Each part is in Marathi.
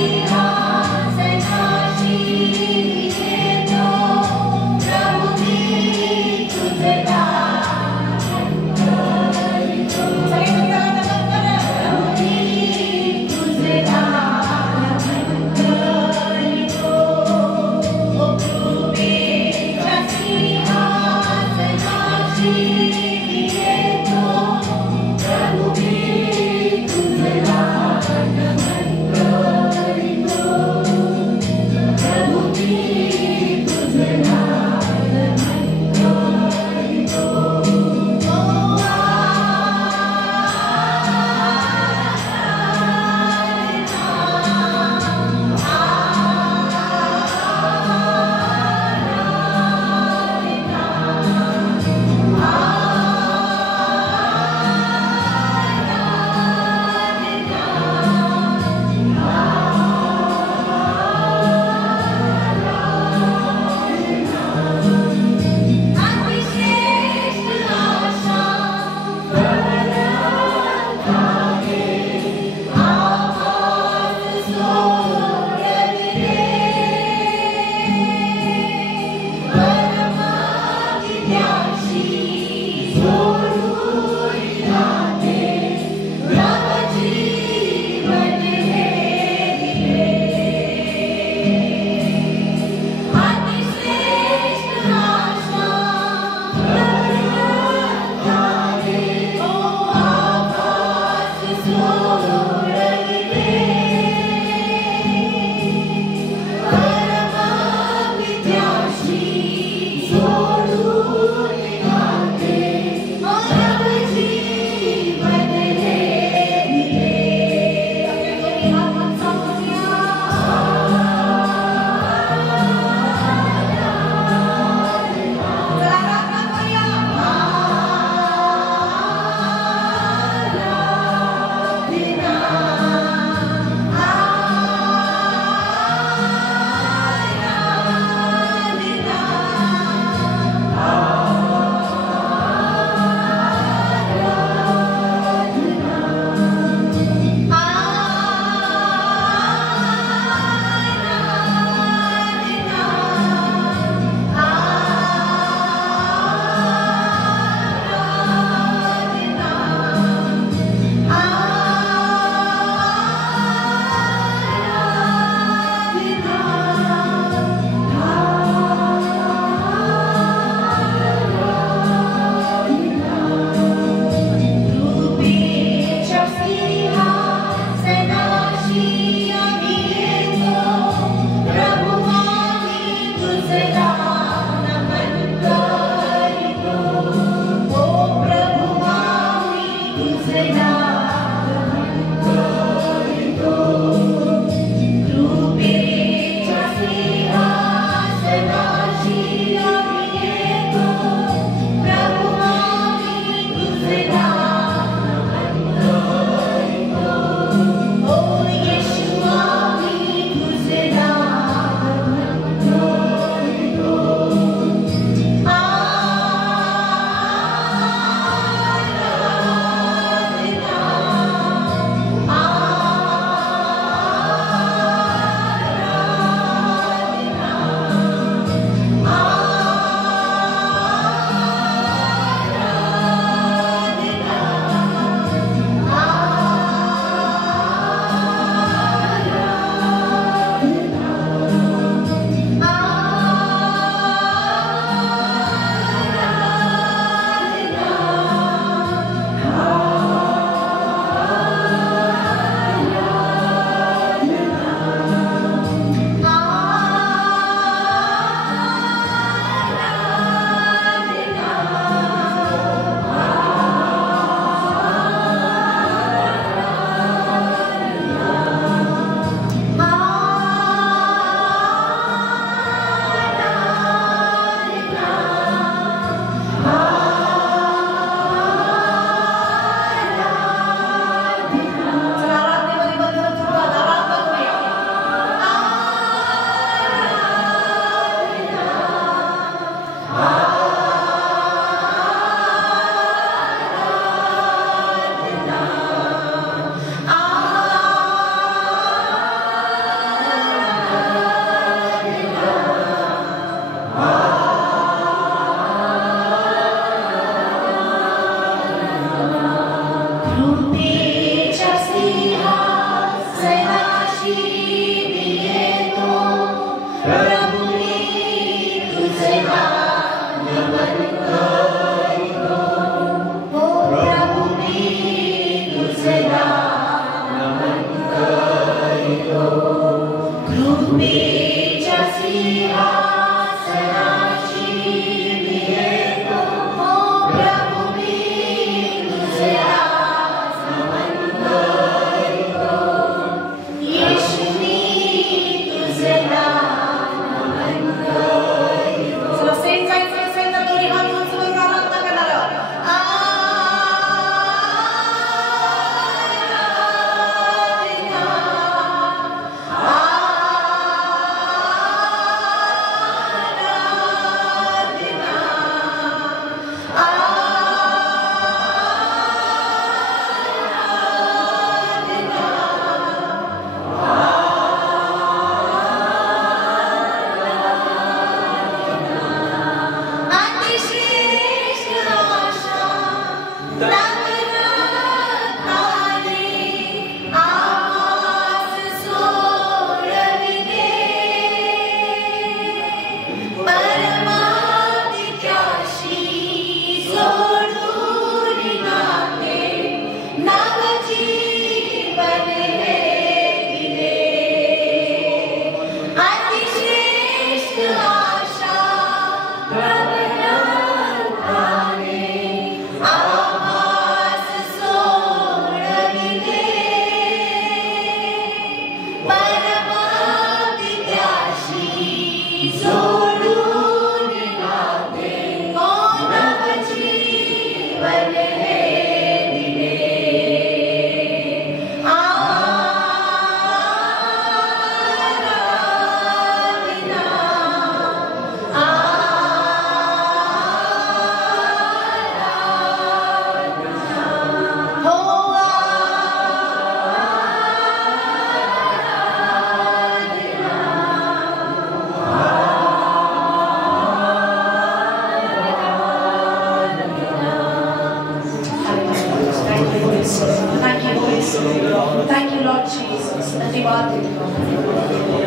Thank you.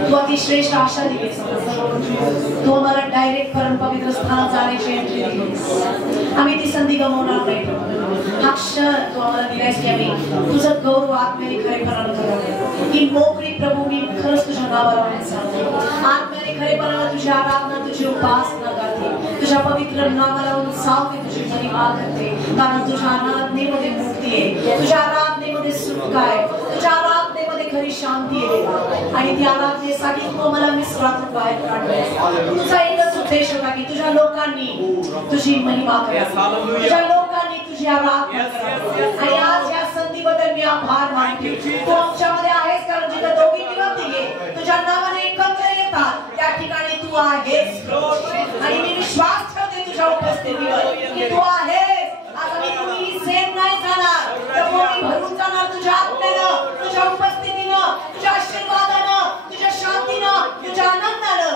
तू अतिश्रेष्ठ आशा दिलीस, तू आम्हाला डायरेक्ट परम पवित्र स्थानात जाण्याची एंट्री दिलीस. आम्ही ती संधी गमावणार नाही. हा क्षण तू आम्हाला दिलास की आम्ही तुझं गौरव आत्म्याने खरेपणानं करावं. ही मोकळी प्रभू मी खरंच तुझ्या नावाला सांगते. आत्म्याने खरेपणानं तुझी आराधना, तुझी उपासना करते, तुझ्या पवित्र नावाला उंचावते, तुझी महिमा करते. कारण तुझ्या आराधनेमध्ये मुक्ती आहे, तुझ्या आराधनेमध्ये सुटका आहे, तुझ्या आराधनेमध्ये खरी शांती आहे. आणि त्या आराधनेसाठी तू मला मिसळातून बाहेर काढलं. तुझा एकच उद्देश होता की तुझ्या लोकांनी तुझी महिमा करावी, तुझ्या लोकांनी तुझी आराधना करावी. आणि आज या संधीबद्दल मी आभार मानते. तू आमच्यामध्ये आहेस, कारण जिथे दोघी किंवा तिघे तुझ्या नावाने एकत्र येतात त्या ठिकाणी तू आहेस. आणि मी विश्वास ठेवते तुझ्या उपस्थितीवर की तू आहेस. आज आम्ही कुणीही सेम नाही जाणार, प्रभू आम्ही भरून जाणार तुझ्या आत्म्यानं, तुझ्या उपस्थितीनं, तुझ्या आशीर्वादानं, तुझ्या शांतीनं, तुझ्या आनंदानं.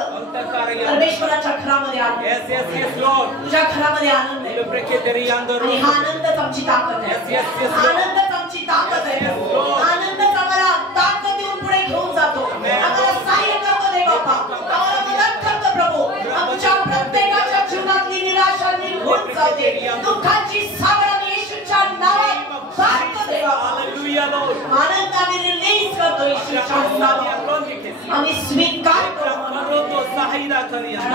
परमेश्वराच्या घरामध्ये आनंद, तुझ्या घरामध्ये आनंद आहे. आणि हा आनंदच आमची ताकद आहे, आनंदच आमची ताकद आहे. आनंदच आम्हाला ताकद देऊन पुढे घेऊन जातो, आम्हाला सहाय्य करतो दे बाप्पा, आम्हाला मदत करतो प्रभू. आमच्या प्रत्येकाच्या जीवनातली निराशा निघून जाऊ दे, दुःखाची सागड आम्ही येशूच्या नावात बांधतो दे बाप्पा. आनंद आम्ही रिलीज करतो येशूच्या नावात. आम्ही स्वीकार करतो.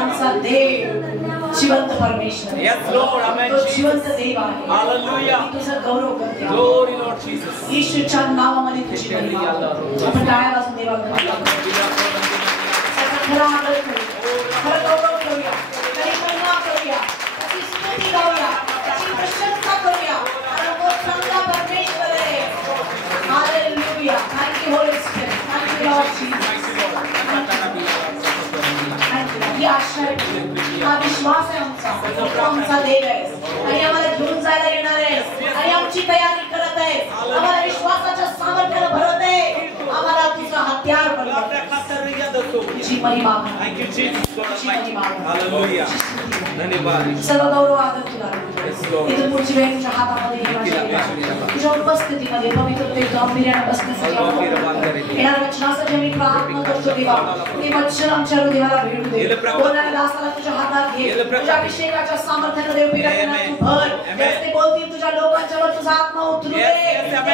आमचा देव जिवंत परमेश्वर आहे, तो जिवंत देव आहे. हालेलुया. तुझा गौरव करते. Glory Lord Jesus. येशूच्या नावामध्ये तुझी महिमा. आपण टाळ्या वाजवून देवाला खरा आदर करूया, खरं गौरव करूया, खरी महिमा करूया, त्याची स्तुती गाऊया, त्याची प्रशंसा करूया. कारण तो चांगला परमेश्वर आहे. Hallelujah. Thank you Holy Spirit. Thank you Lord Jesus. ही आशा आहे, हा विश्वास आहे आमचा, तो आमचा देव आहे आणि आम्हाला घेऊन जायला येणार आहे आणि आमची तयारी करत आहे. आम्हाला विश्वासाच्या सामर्थ्याने भरत आहे. आम्हाला तुझा हत्यार बनव. तुझी महिमा. हालेलुया. धन्यवाद. सर्व गौरव आदर तुला. इथून पुढची वेळ तुझ्या हातामध्ये, तुझ्या उपस्थितीमध्ये पवित्रतेत गांभीर्याने बसण्यासाठी येणाऱ्या वचनासाठी आम्ही प्रार्थना करतो देवा. ते वचन आमच्या हृदयाला भेटू दे. बोलणाऱ्या दासाला तुझ्या हातात घे. तुझ्या अभिषेकाच्या सामर्थ्याने देव पिढ्यांना तू भर. ते बोलतील तुझ्या लोकांच्यावर तुझा आत्मा उतरू दे.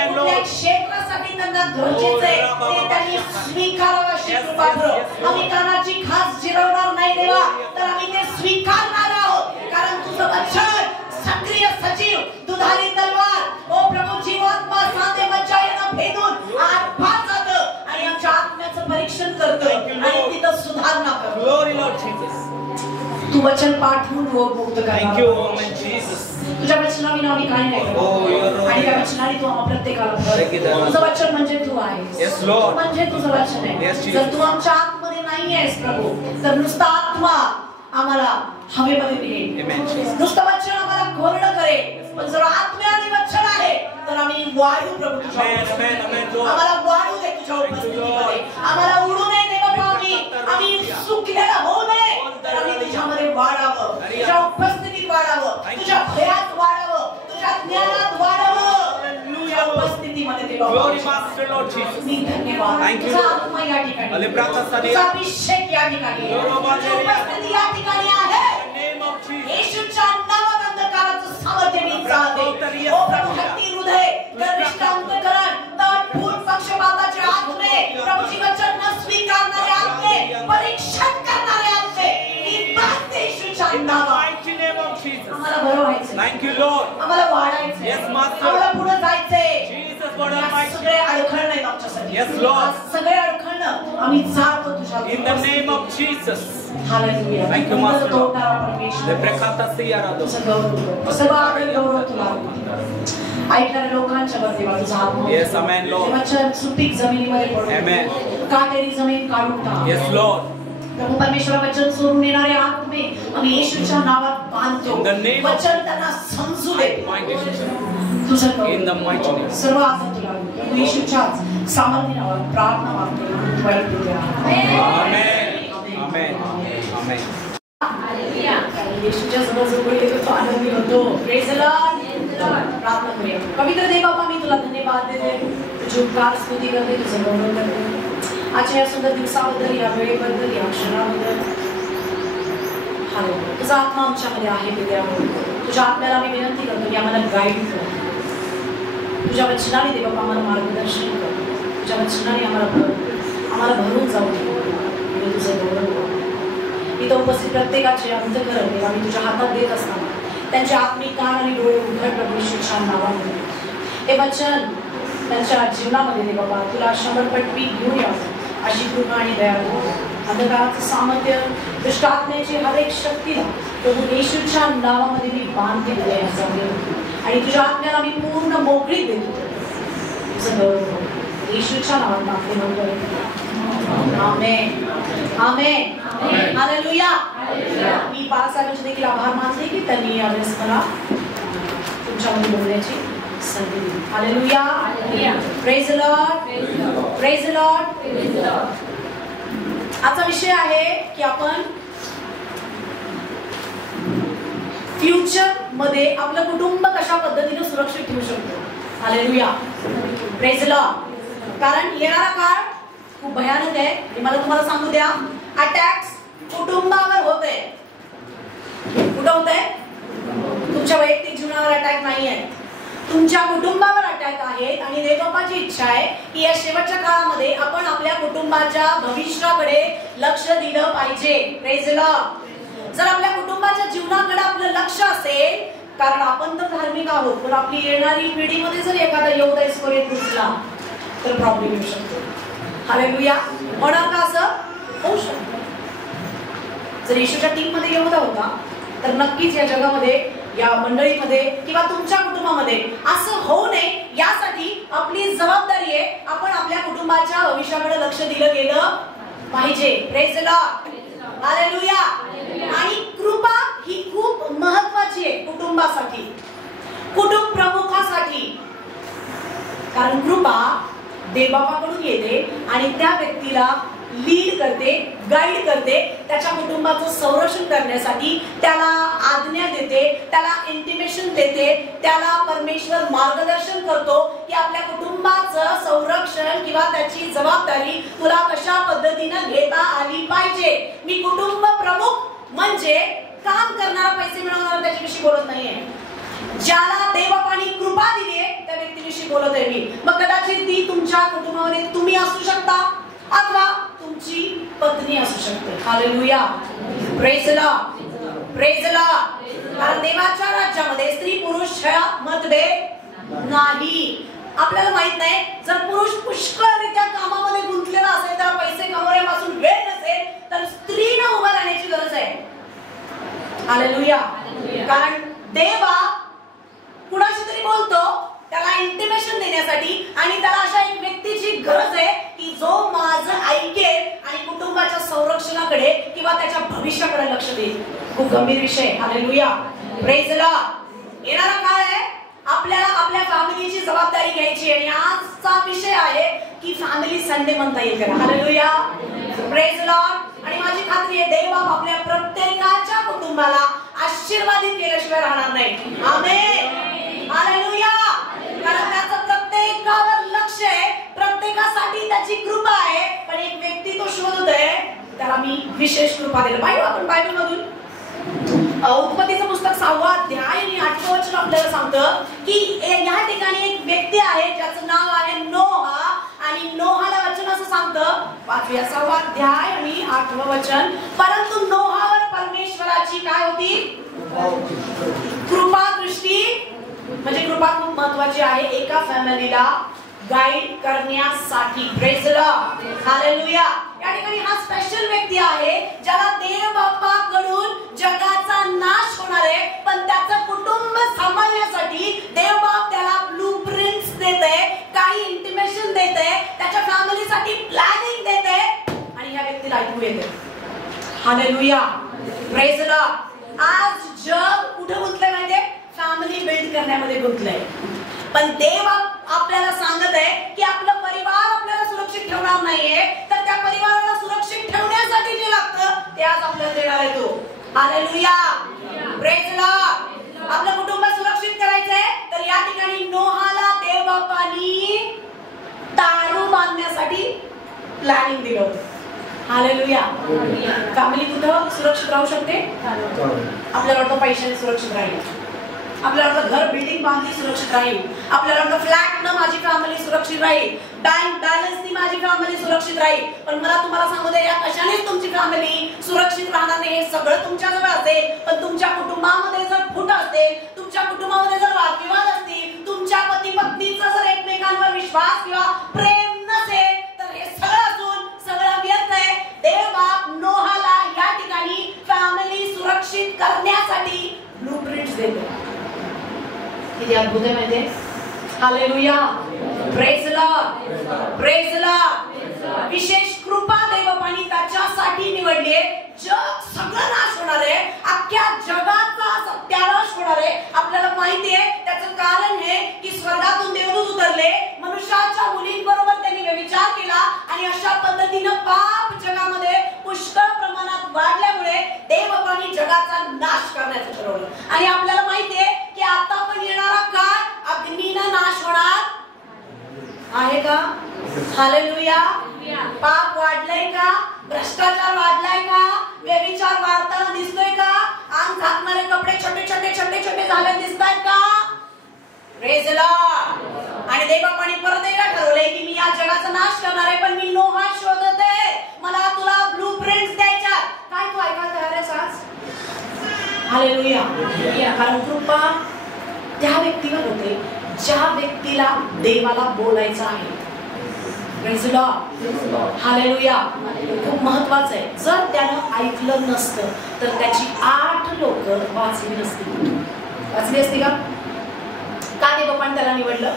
कुठल्या क्षेत्रासाठी त्यांना गरजेचं आहे ते त्यांनी स्वीकारावं अशी कृपा कर. आम्ही कानाची खास जिरवणार नाही देवा, तर आम्ही ते स्वीकारणार आहोत. कारण तुझं वचन सक्रिय सजीव दुधारी तलवार, ओ प्रभू, जीवात्मा साधे मज्जा यांना भेदून आत भात जातं आणि आमच्या आत्म्याचं परीक्षण करतं आणि तिथं सुधारणा करतं. Glory Lord Jesus. तू वचन पाठवून रोग मुक्त कर. थँक यू ओमेन जीसस. तुझ्या वचनाविना आम्ही काही नाही करत आणि त्या वचनाने तू आम्हा प्रत्येकाला भर. तुझं वचन म्हणजे तू आहेस, म्हणजे तुझं वचन आहे. जर तू आमच्या आतमध्ये नाही आहेस प्रभू, तर नुसता आत्मा आम्हाला हवेमध्ये नेईल, नुसतं वचन आम्हाला कोरडं करेल. पण जर आत्म्याने वचन आहे तर आम्ही वाढू प्रभू तुझ्या. आम्हाला वाढू दे तुझ्या उपस्थितीमध्ये. आम्हाला उडू नये देवा. आम्ही सुकलेला होऊ नये, तर आम्ही तुझ्यामध्ये वाढावं, तुझ्या उपस्थितीत वाढावं, तुझ्या भयात वाढावं, तुझ्या ज्ञानात वाढावं, तुझ्या उपस्थितीमध्ये देवा. मी धन्यवाद. तुझा आत्मा या ठिकाणी, तुझा अभिषेक या ठिकाणी, तुझी उपस्थिती या ठिकाणी आहे. येशूच्या नावात अंधकाराचं सामर्थ्य मी जाळते. ओ प्रभू, हत्ती हृदय, गर्विष्ठ अंतःकरण, तट फूट पक्षपाताचे आत्मे, प्रभूची वचन न स्वीकारणारे आत्मे, परीक्षण करणारे आत्मे, मी बांधते येशूच्या नावात. आम्हाला बरं व्हायचं. Thank you Lord. आम्हाला वाढायचं. Yes master. आम्हाला पुढे जायचंय. Jesus God of my. सगळे अडखळ नाही आमच्यासाठी. Yes Lord. सगळे अडखळणं आम्ही जातो तुझ्या. In the name of Jesus. Hallelujah. Thank you master. तोडणारा परमेश्वर. लेप्रेखाता सियारादो. सर्व आदर गौरव तुला. ऐकणाऱ्या लोकांच्या वर देवा तुझा आत्मा. येस आमेन लॉर्ड. वचन सुपीक जमिनीमध्ये पडो. आमेन. काटेरी जमीन काढून टाक. Yes Lord. प्रभू परमेश्वर, वचन सोडून येणारे आत्मे आम्ही येशूच्या नावात बांधतो. वचन त्यांना समजू दे. तुझं इन द माइटी नेम. सर्व आदर तुला. येशूच्या सामर्थ्य नावात प्रार्थना मागतो. आमेन. आमेन. आमेन. हालेलुया. येशूच्या जवळ येतो तो आनंदी होतो. Praise the Lord. प्रार्थना करूया. पवित्र देव बाबा, मी तुला धन्यवाद देते, तुझी उपकार स्तुती करते, तुझं गौरव करते. आजच्या या सुंदर दिवसाबद्दल, या वेळेबद्दल, या क्षणाबद्दल हालेलुया. तुझा आत्मा आमच्यामध्ये आहे देवामुळे. तुझ्या आत्म्याला मी विनंती करतो की आम्हाला गाईड कर. तुझ्या वचनाने देव बाबा आम्हाला मार्गदर्शन कर. तुझ्या वचनाने आम्हाला भरून जाऊ दे. मी तुझं गौरव. इथं उपस्थित प्रत्येकाचे अंतःकरण देवा मी तुझ्या हातात देत असताना त्यांचे आत्मिक कान आणि डोळे उघड प्रभू येशूच्या नावामध्ये. हे वचन त्यांच्या जीवनामध्ये दे बाबा तुला 100% घेऊन यावं अशी कृपा आणि दया कर. अंधकाराचं सामर्थ्य, दुष्ट आत्म्याची हरेक शक्तीला प्रभू येशूच्या नावामध्ये मी बांधते आणि तुझ्या आत्म्याला मी पूर्ण मोकळीक देतो. तुझं गौरव येशूच्या नावात मागते म्हणतो. आमेन. आमेन. हालेलुया. मी बाळासाहेबांचे देखील आभार मानते की त्यांनी यावेळेस मला तुमच्यामध्ये बोलण्याची संधी दिली. Hallelujah. Praise the Lord. Praise the Lord. आजचा विषय आहे की आपण फ्युचर मध्ये आपलं कुटुंब कशा पद्धतीने सुरक्षित ठेवू शकतो. हालेलुया. Praise the Lord. कारण येणारा काळ खूप भयानक आहे. हे मला तुम्हाला सांगू द्या. अटॅक्स कुटुंबावर होते. कुठं होतंय? तुमच्या वैयक्तिक जीवनावर अटॅक नाही आहे, तुमच्या कुटुंबावर अटॅक आहेत. आणि देवबापाची इच्छा आहे की या शेवटच्या काळामध्ये आपण आपल्या कुटुंबाच्या भविष्याकडे लक्ष दिलं पाहिजे. Praise the Lord. जर आपल्या कुटुंबाच्या जीवनाकडे आपलं लक्ष असेल, कारण आपण तर धार्मिक आहोत, पण आपली येणारी पिढीमध्ये जर एखादा योगदायस्कोरेत घुसला तर प्रॉब्लेम येऊ शकतो. हालेलुया. होणार का? असं होऊ शकतं. जर येशूच्या टीम मध्ये योगदा होता तर नक्कीच या जगामध्ये, या मंडळीमध्ये किंवा तुमच्या कुटुंबामध्ये असं होऊ नये यासाठी आपली जबाबदारी आहे. आपण आपल्या कुटुंबाच्या भविष्याकडे लक्ष दिलं गेलं पाहिजे. Praise the Lord. हालेलुया. आणि कृपा ही खूप महत्वाची आहे कुटुंबासाठी, कुटुंब प्रमुखासाठी. कारण कृपा देवबापाकडून येते आणि त्या व्यक्तीला लीड करते, गाईड करते, त्याच्या कुटुंबाचं संरक्षण करण्यासाठी त्याला आज्ञा देते, त्याला इंटिमेशन देते, त्याला परमेश्वर मार्गदर्शन करतो की आपल्या कुटुंबाचं संरक्षण किंवा त्याची जबाबदारी तुला कशा पद्धतीनं घेता आली पाहिजे. मी कुटुंब प्रमुख म्हणजे काम करणारा, पैसे मिळवणारा त्याच्याविषयी बोलत नाहीये. ज्याला देवबापाने कृपा दिली आहे त्या व्यक्तीविषयी बोलत आहे मी. मग कदाचित ती तुमच्या कुटुंबामध्ये तुम्ही असू शकता अथवा तुमची पत्नी असू शकते. Hallelujah. Praise the Lord. Praise the Lord. कारण देवाच्या राज्यामध्ये स्त्री पुरुष मतभेद नाही. आपल्याला माहित नाही, जर पुरुष पुष्कळरित्या कामामध्ये गुंतलेला असेल, त्याला पैसे कमवण्यापासून वेळ नसेल, तर स्त्रीनं उभं राहण्याची गरज आहे. हालेलुया. कारण देवा कुणाशी तरी बोलतो, त्याला इंटिमेशन देण्यासाठी, आणि त्याला अशा एक व्यक्तीची गरज आहे की जो माझं ऐकेल आणि कुटुंबाच्या संरक्षणाकडे किंवा त्याच्या भविष्याकडे लक्ष देईल. खूप गंभीर विषय. हालेलुया. Praise the Lord. येणारा काळ आहे, आपल्याला आपल्या फॅमिलीची जबाबदारी घ्यायची. आणि आजचा विषय आहे की फॅमिली संडे म्हणता येईल का? हालेलुया. Praise the Lord. आणि माझी खात्री आहे देवबाप आपल्या प्रत्येकाच्या कुटुंबाला आशीर्वादित केल्याशिवाय राहणार नाही. आमेन. हालेलुया. कारण त्याचं प्रत्येकावर लक्ष आहे, प्रत्येकासाठी त्याची कृपा आहे. पण एक व्यक्ती तो शोधतोय, त्याला मी विशेष कृपा दिलं पाहिजे. आपण बायबल मधून उत्पत्तीचं पुस्तक 6वा अध्याय आणि 8वं वचन आपल्याला सांगतं की या ठिकाणी एक व्यक्ती आहे ज्याचं नाव आहे नोहा. आणि नोहाला वचन असं सांगतं 6वा अध्याय आणि 8वं वचन, परंतु नोहावर परमेश्वराची काय होती? कृपा दृष्टी. म्हणजे कृपा खूप महत्वाची आहे एका फॅमिलीला गाईड करण्यासाठी. Praise the Lord. हालेलुया. या ठिकाणी हा स्पेशल व्यक्ती आहे ज्याला देवबापाकडून जगाचा नाश होणार आहे, पण त्याचं कुटुंब सांभाळण्यासाठी देवबाप त्याला ब्लूप्रिंट्स देते, काही इंटिमेशन देते, त्याच्या फॅमिलीसाठी प्लॅनिंग देते, आणि या व्यक्तीला ऐकू येते. हालेलुया. Praise the Lord. आज जग कुठे गुंतलंय माहितीये? फॅमिली बिल्ड करण्यामध्ये गुंतलंय. पण देव आपल्याला सांगत आहे की आपलं परिवार आपल्याला सुरक्षित ठेवणार नाहीये, तर त्या परिवाराला सुरक्षित ठेवण्यासाठी जे लागतं ते आज आपल्याला देणार आहे तो. हालेलुया. Praise the Lord. आपलं कुटुंब सुरक्षित करायचंय, तर या ठिकाणी नोहाला देवबापानी तारू बांधण्यासाठी प्लॅनिंग दिलं होतं. हालेलुया. फॅमिली कुठं सुरक्षित राहू शकते? आपल्याला वाटतं पैशाने सुरक्षित राहील, आपल्याला वाटतं घर बिल्डिंग बांधली सुरक्षित राहील, आपल्याला वाटतं फ्लॅट न माझी फॅमिली सुरक्षित राहील, बँक बॅलन्सनी माझी फॅमिली सुरक्षित राहील. पण मला तुम्हाला सांगू दे, या कशानेच तुमची फॅमिली सुरक्षित राहणार नाही. हे सगळं तुमच्याजवळ असेल, पण तुमच्या कुटुंबामध्ये जर फूट असेल, तुमच्या कुटुंबामध्ये जर वादविवाद असतील, तुमच्या पती पत्नीचा जर एकमेकांवर विश्वास किंवा प्रेम नसेल, तर हे सगळं असून सगळं व्यर्थ आहे. देव बाप नोहाला या ठिकाणी फॅमिली सुरक्षित करण्यासाठी ब्लूप्रिंट्स देतो. किती अद्भुत आहे माहिती आहे? Hallelujah. Praise Lord, praise Lord. विशेष कृपा देवपाणी त्याच्यासाठी निवडली आहे. जग सगळं नाश होणार आहे, अख्ख्या जगाचा सत्यानाश होणार आहे. आपल्याला माहिती आहे त्याचं कारण हे की स्वर्गातून देवदूत उतरले, मनुष्याच्या मुलींबरोबर त्यांनी व्यभिचार केला आणि अशा पद्धतीनं पाप जगामध्ये पुष्कळ प्रमाणात वाढल्यामुळे देवपाणी जगाचा नाश करण्याचं ठरवलं. आणि आपल्याला माहिती आहे की आता पण येणारा काळ अग्नीनं नाश होणार आहे का? हालेलुया. पाप वाढलंय का? भ्रष्टाचार वाढलाय का? व्यभिचार वाढताना दिसतोय का? अंग झाकणारे कपडे छोटे छोटे छोटे छोटे झाले दिसतायत का? Praise Lord. आणि देवबापाने परत एकदा ठरवलंय की मी या जगाचा नाश करणार आहे, पण मी नोहा शोधत आहे. मला तुला ब्लूप्रिंट्स द्यायच्या. काय तू ऐकायला तयार आहेस आज? हालेलुया. कारण कृपा त्या व्यक्तीवर होते ज्या व्यक्तीला देवाला बोलायचं आहे. Praise Lord. हालेलुया. खूप महत्वाचं आहे. जर त्यानं ऐकलं नसतं तर त्याची 8 लोक वाचली नसती. वाचली असती का? का देवबापाने त्याला निवडलं?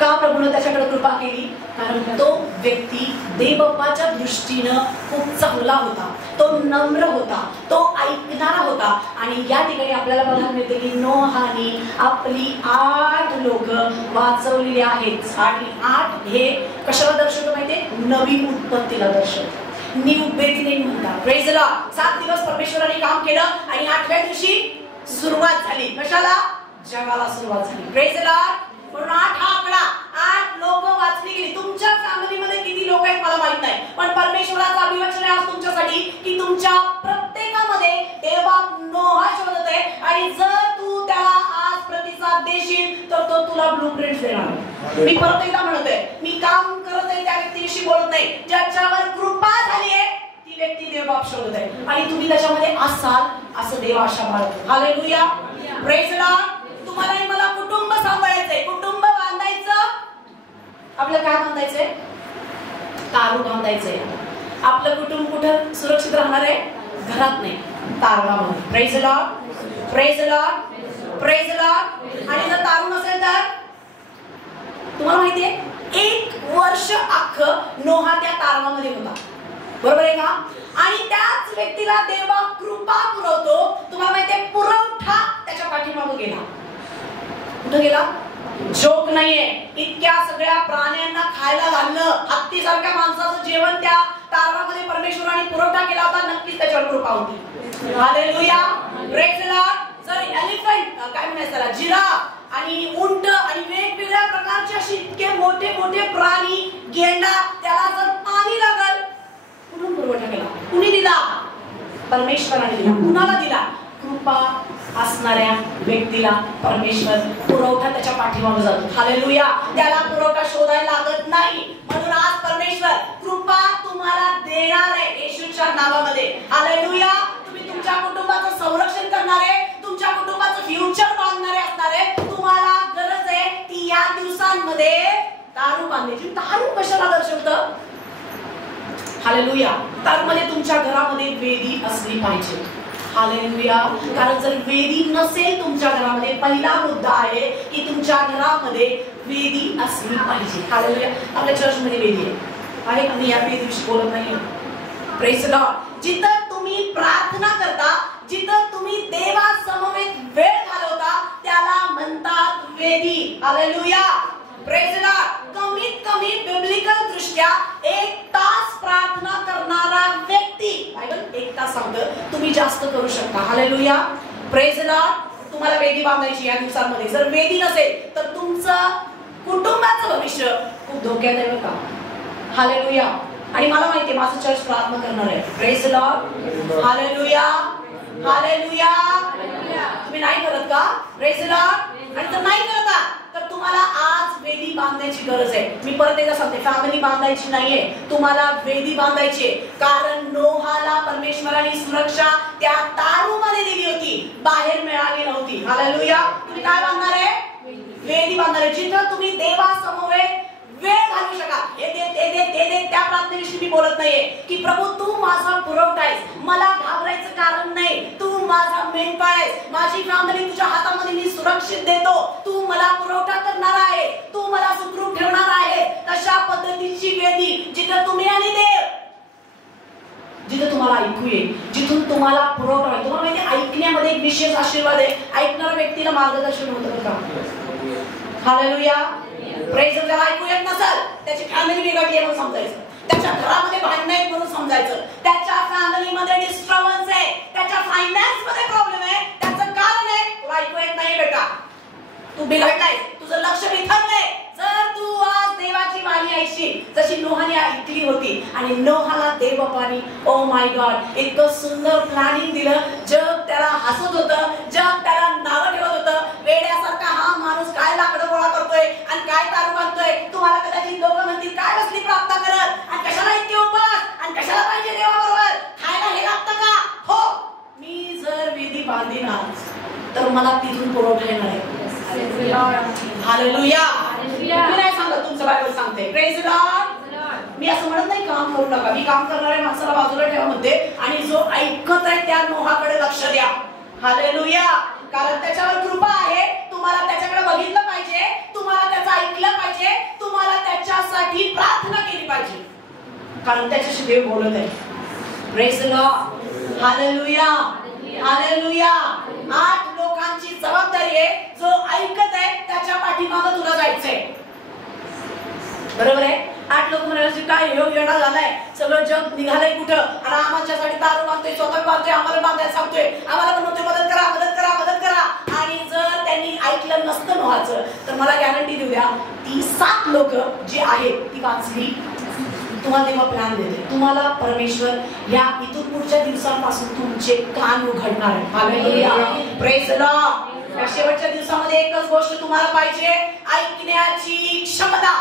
का प्रभूने त्याच्याकडे कृपा केली? कारण तो व्यक्ती देवबापाच्या दृष्टीनं खूप चांगला होता, तो नम्र होता, तो ऐकणारा होता. आणि या ठिकाणी आपल्याला बघायला मिळते की नोहाने आपली 8 लोक वाचवलेली आहेत. आणि 8 हे कशाला दर्शवतो माहितीये? नवीन उत्पत्तीला दर्शवतो. न्यू बिगिनिंग म्हणतात. Praise Lord. 7 दिवस परमेश्वराने काम केलं आणि 8व्या दिवशी सुरुवात झाली. कशाला? जगाला सुरुवात झाली. Praise Lord. म्हणून 8 हा आकडा, 8 लोक वाचली गेली. तुमच्या फॅमिलीमध्ये किती लोक आहेत मला माहित नाही, पण परमेश्वराचा अभिवचन आहे आज तुमच्यासाठी की तुमच्या प्रत्येकामध्ये देवबाप नोहा शोधत आहे. आणि जर तू त्याला आज प्रतिसाद देशील तर तो तुला ब्लूप्रिंट्स देणार. मी परत एकदा म्हणतोय, मी काम करत आहे त्या व्यक्तीशी बोलत नाही. ज्याच्यावर कृपा झाली आहे ती व्यक्ती देवबाप शोधत आहे. आणि तुम्ही त्याच्यामध्ये असाल असं देव आशा बाळगतो. हालेलुया. Praise Lord. तुम्हाला आणि मला कुटुंब सांभाळायचंय, कुटुंब बांधायचं. आपलं काय बांधायचंय? तारू बांधायचंय. आपलं कुटुंब कुठं सुरक्षित राहणार आहे? घरात नाही, तारणामध्ये. Praise Lord, praise Lord, praise Lord. आणि जर तारू नसेल तर तुम्हाला माहितीये 1 वर्ष अख्खं नोहा त्या तारणामध्ये होता. बरोबर आहे का? आणि त्याच व्यक्तीला देवा कृपा पुरवतो. तुम्हाला माहितीये पुरवठा त्याच्या पाठीमागे गेला. कुठं गेला? जोक नाहीये. इतक्या सगळ्या प्राण्यांना खायला घालणं, हत्तीसारख्या माणसाचं जेवण त्या तारणामध्ये परमेश्वराने पुरवठा केला होता. नक्कीच त्याच्यावर कृपा होती. हालेलुया. Praise Lord. जर एलिफंट काय म्हणायचं त्याला, जिराफ आणि उंट आणि वेगवेगळ्या प्रकारचे असे इतके मोठे मोठे प्राणी, गेंडा, त्याला जर पाणी लागल, कुठून पुरवठा केला? कुणी दिला? परमेश्वराने दिला. कुणाला दिला? कृपा असणाऱ्या व्यक्तीला परमेश्वर पुरवठा त्याच्या पाठीमागे जातो. हालेलुया. त्याला पुरवठा शोधायला लागत नाही. म्हणून आज परमेश्वर कृपा तुम्हाला देणार आहे येशूच्या नावामध्ये. हालेलुया. तुम्ही तुमच्या कुटुंबाचं संरक्षण करणारे, तुमच्या कुटुंबाचं फ्युचर बांधणारे असणारे. तुम्हाला गरज आहे ती या दिवसांमध्ये तारू बांधायची. तारू कशाला दर्शवतं? हालेलुया. तारूमध्ये तुमच्या घरामध्ये वेदी असली पाहिजे. हालेलुया. कारण जर वेदी नसेल तुमच्या घरामध्ये, पहिला मुद्दा आहे की तुमच्या घरामध्ये वेदी असली पाहिजे. हालेलुया. आपल्या चर्चमध्ये वेदी आहे. आम्ही या वेदीविषयी बोलत नाही. Praise Lord. जिथं तुम्ही प्रार्थना करता, जिथं तुम्ही देवासमवेत वेळ घालवता, त्याला म्हणतात वेदी. हालेलुया. Praise Lord. कमीत कमी बिब्लिकल दृष्ट्या 1 तास प्रार्थना करणारा व्यक्ती, बायबल 1 तास सांगतं, तुम्ही जास्त करू शकता. हालेलुया. Praise Lord. तुम्हाला वेदी बांधायची या दिवसांमध्ये. जर वेदी नसेल तर तुमचं कुटुंबाचं भविष्य खूप धोक्यात आहे बरं का. हालेलुया. आणि मला माहिती आहे माझं चर्च प्रार्थना करणार आहे. Praise the Lord. Hallelujah, hallelujah. तुम्ही नाही करत का? Praise the Lord. आणि जर नाही करता तर तुम्हाला आज वेदी बांधण्याची गरज आहे. मी परत एकदा सांगते, फॅमिली बांधायची नाहीये, तुम्हाला वेदी बांधायची. कारण नोहाला परमेश्वराने सुरक्षा त्या तारूमध्ये दिली होती, बाहेर मिळाली नव्हती. हालेलुया. तुम्ही काय बांधणार आहे? वेदी बांधणार आहे. जिथं तुम्ही देवासमोर वेळ घालू शका. हे दे त्या प्रार्थनेविषयी मी बोलत नाहीये की प्रभू तू माझा पुरवठा आहेस, मला घाबरायचं कारण नाही, तू माझा मेंढपाळ आहेस, माझी फॅमिली तुझ्या हातामध्ये मी सुरक्षित देतो, तू मला पुरवठा करणार आहे, तू मला सुखरूप ठेवणार आहे. तशा पद्धतीची वेदी जिथं तुम्ही आणि देव, जिथं तुम्हाला ऐकू येईल, जिथून तुम्हाला पुरवठा होईल. तुम्हाला माहिती ऐकण्यामध्ये एक विशेष आशीर्वाद आहे. ऐकणाऱ्या व्यक्तीला मार्गदर्शन होतं का? हालेलुया. Praise the Lord. ऐकू येत नसेल, त्याची फॅमिली बिघडली आहे म्हणून समजायचं, त्याच्या घरामध्ये भांडण आहेत म्हणून समजायचं, त्याच्या फॅमिलीमध्ये डिस्टर्बन्स आहे, त्याच्या फायनान्स मध्ये प्रॉब्लेम आहे, त्याचं कारण आहे तुला ऐकू येत नाही बेटा, तू बिघडलाय, तुझं लक्ष बिथरलंय. जर तू आज देवाची वाणी ऐकशील जशी नोहाने ऐकली होती, आणि नोहाला देवबापानी ओ माय गॉड इतकं सुंदर प्लॅनिंग दिलं, जग त्याला हसत होतं, जग त्याला नावं ठेवत होतं, वेड्यासारखा हा माणूस काय लाकडं गोळा करतोय आणि काय तारू बांधतोय. तुम्हाला कदाचित लोक म्हणतील काय बसली प्रार्थना करत आणि कशाला इतके उपास आणि कशाला पाहिजे देवाबरोबर, खायला हे लागतं का? हो, मी जर वेदी बांधीन तर मला तिथून पुरवठा येणार आहे. हालेलुया. मी नाही सांगत, तुमचं बायबल सांगते. Praise the Lord. मी असं म्हणत नाही काम करू नका, मी काम करणाऱ्या माणसाला बाजूला ठेवा म्हणते, आणि जो ऐकत आहे त्या नोहाकडे लक्ष द्या. हालेलुया. कारण त्याच्यावर कृपा आहे, तुम्हाला त्याच्याकडे बघितलं पाहिजे, तुम्हाला त्याचं ऐकलं पाहिजे, तुम्हाला त्याच्यासाठी प्रार्थना केली पाहिजे, कारण त्याच्याशी देव बोलत आहे. Praise the Lord. Hallelujah, hallelujah. 8 लोकांची जबाबदारी आहे, जो ऐकत आहे त्याच्या पाठीमागे तुला जायचंय. बरोबर आहे. 8 लोक म्हणाले काय योग येणा झालाय, सगळं जग निघालंय कुठं, आणि आमच्यासाठी दारू बांधतोय, स्वतः बांधतोय, आम्हाला बांधायला सांगतोय, आम्हाला पण म्हणतोय मदत करा, मदत करा, मदत करा. आणि जर त्यांनी ऐकलं नसतं नोहाचं तर मला गॅरंटी देऊ द्या, ती 7 लोक जी आहेत ती वाचली. तुम्हाला तेव्हा प्लॅन देते, तुम्हाला परमेश्वर या इथून पुढच्या दिवसांपासून तुमचे कान उघडणार आहे. हालेलुया. Praise the Lord. या शेवटच्या दिवसामध्ये एकच गोष्ट तुम्हाला पाहिजे, ऐकण्याची क्षमता.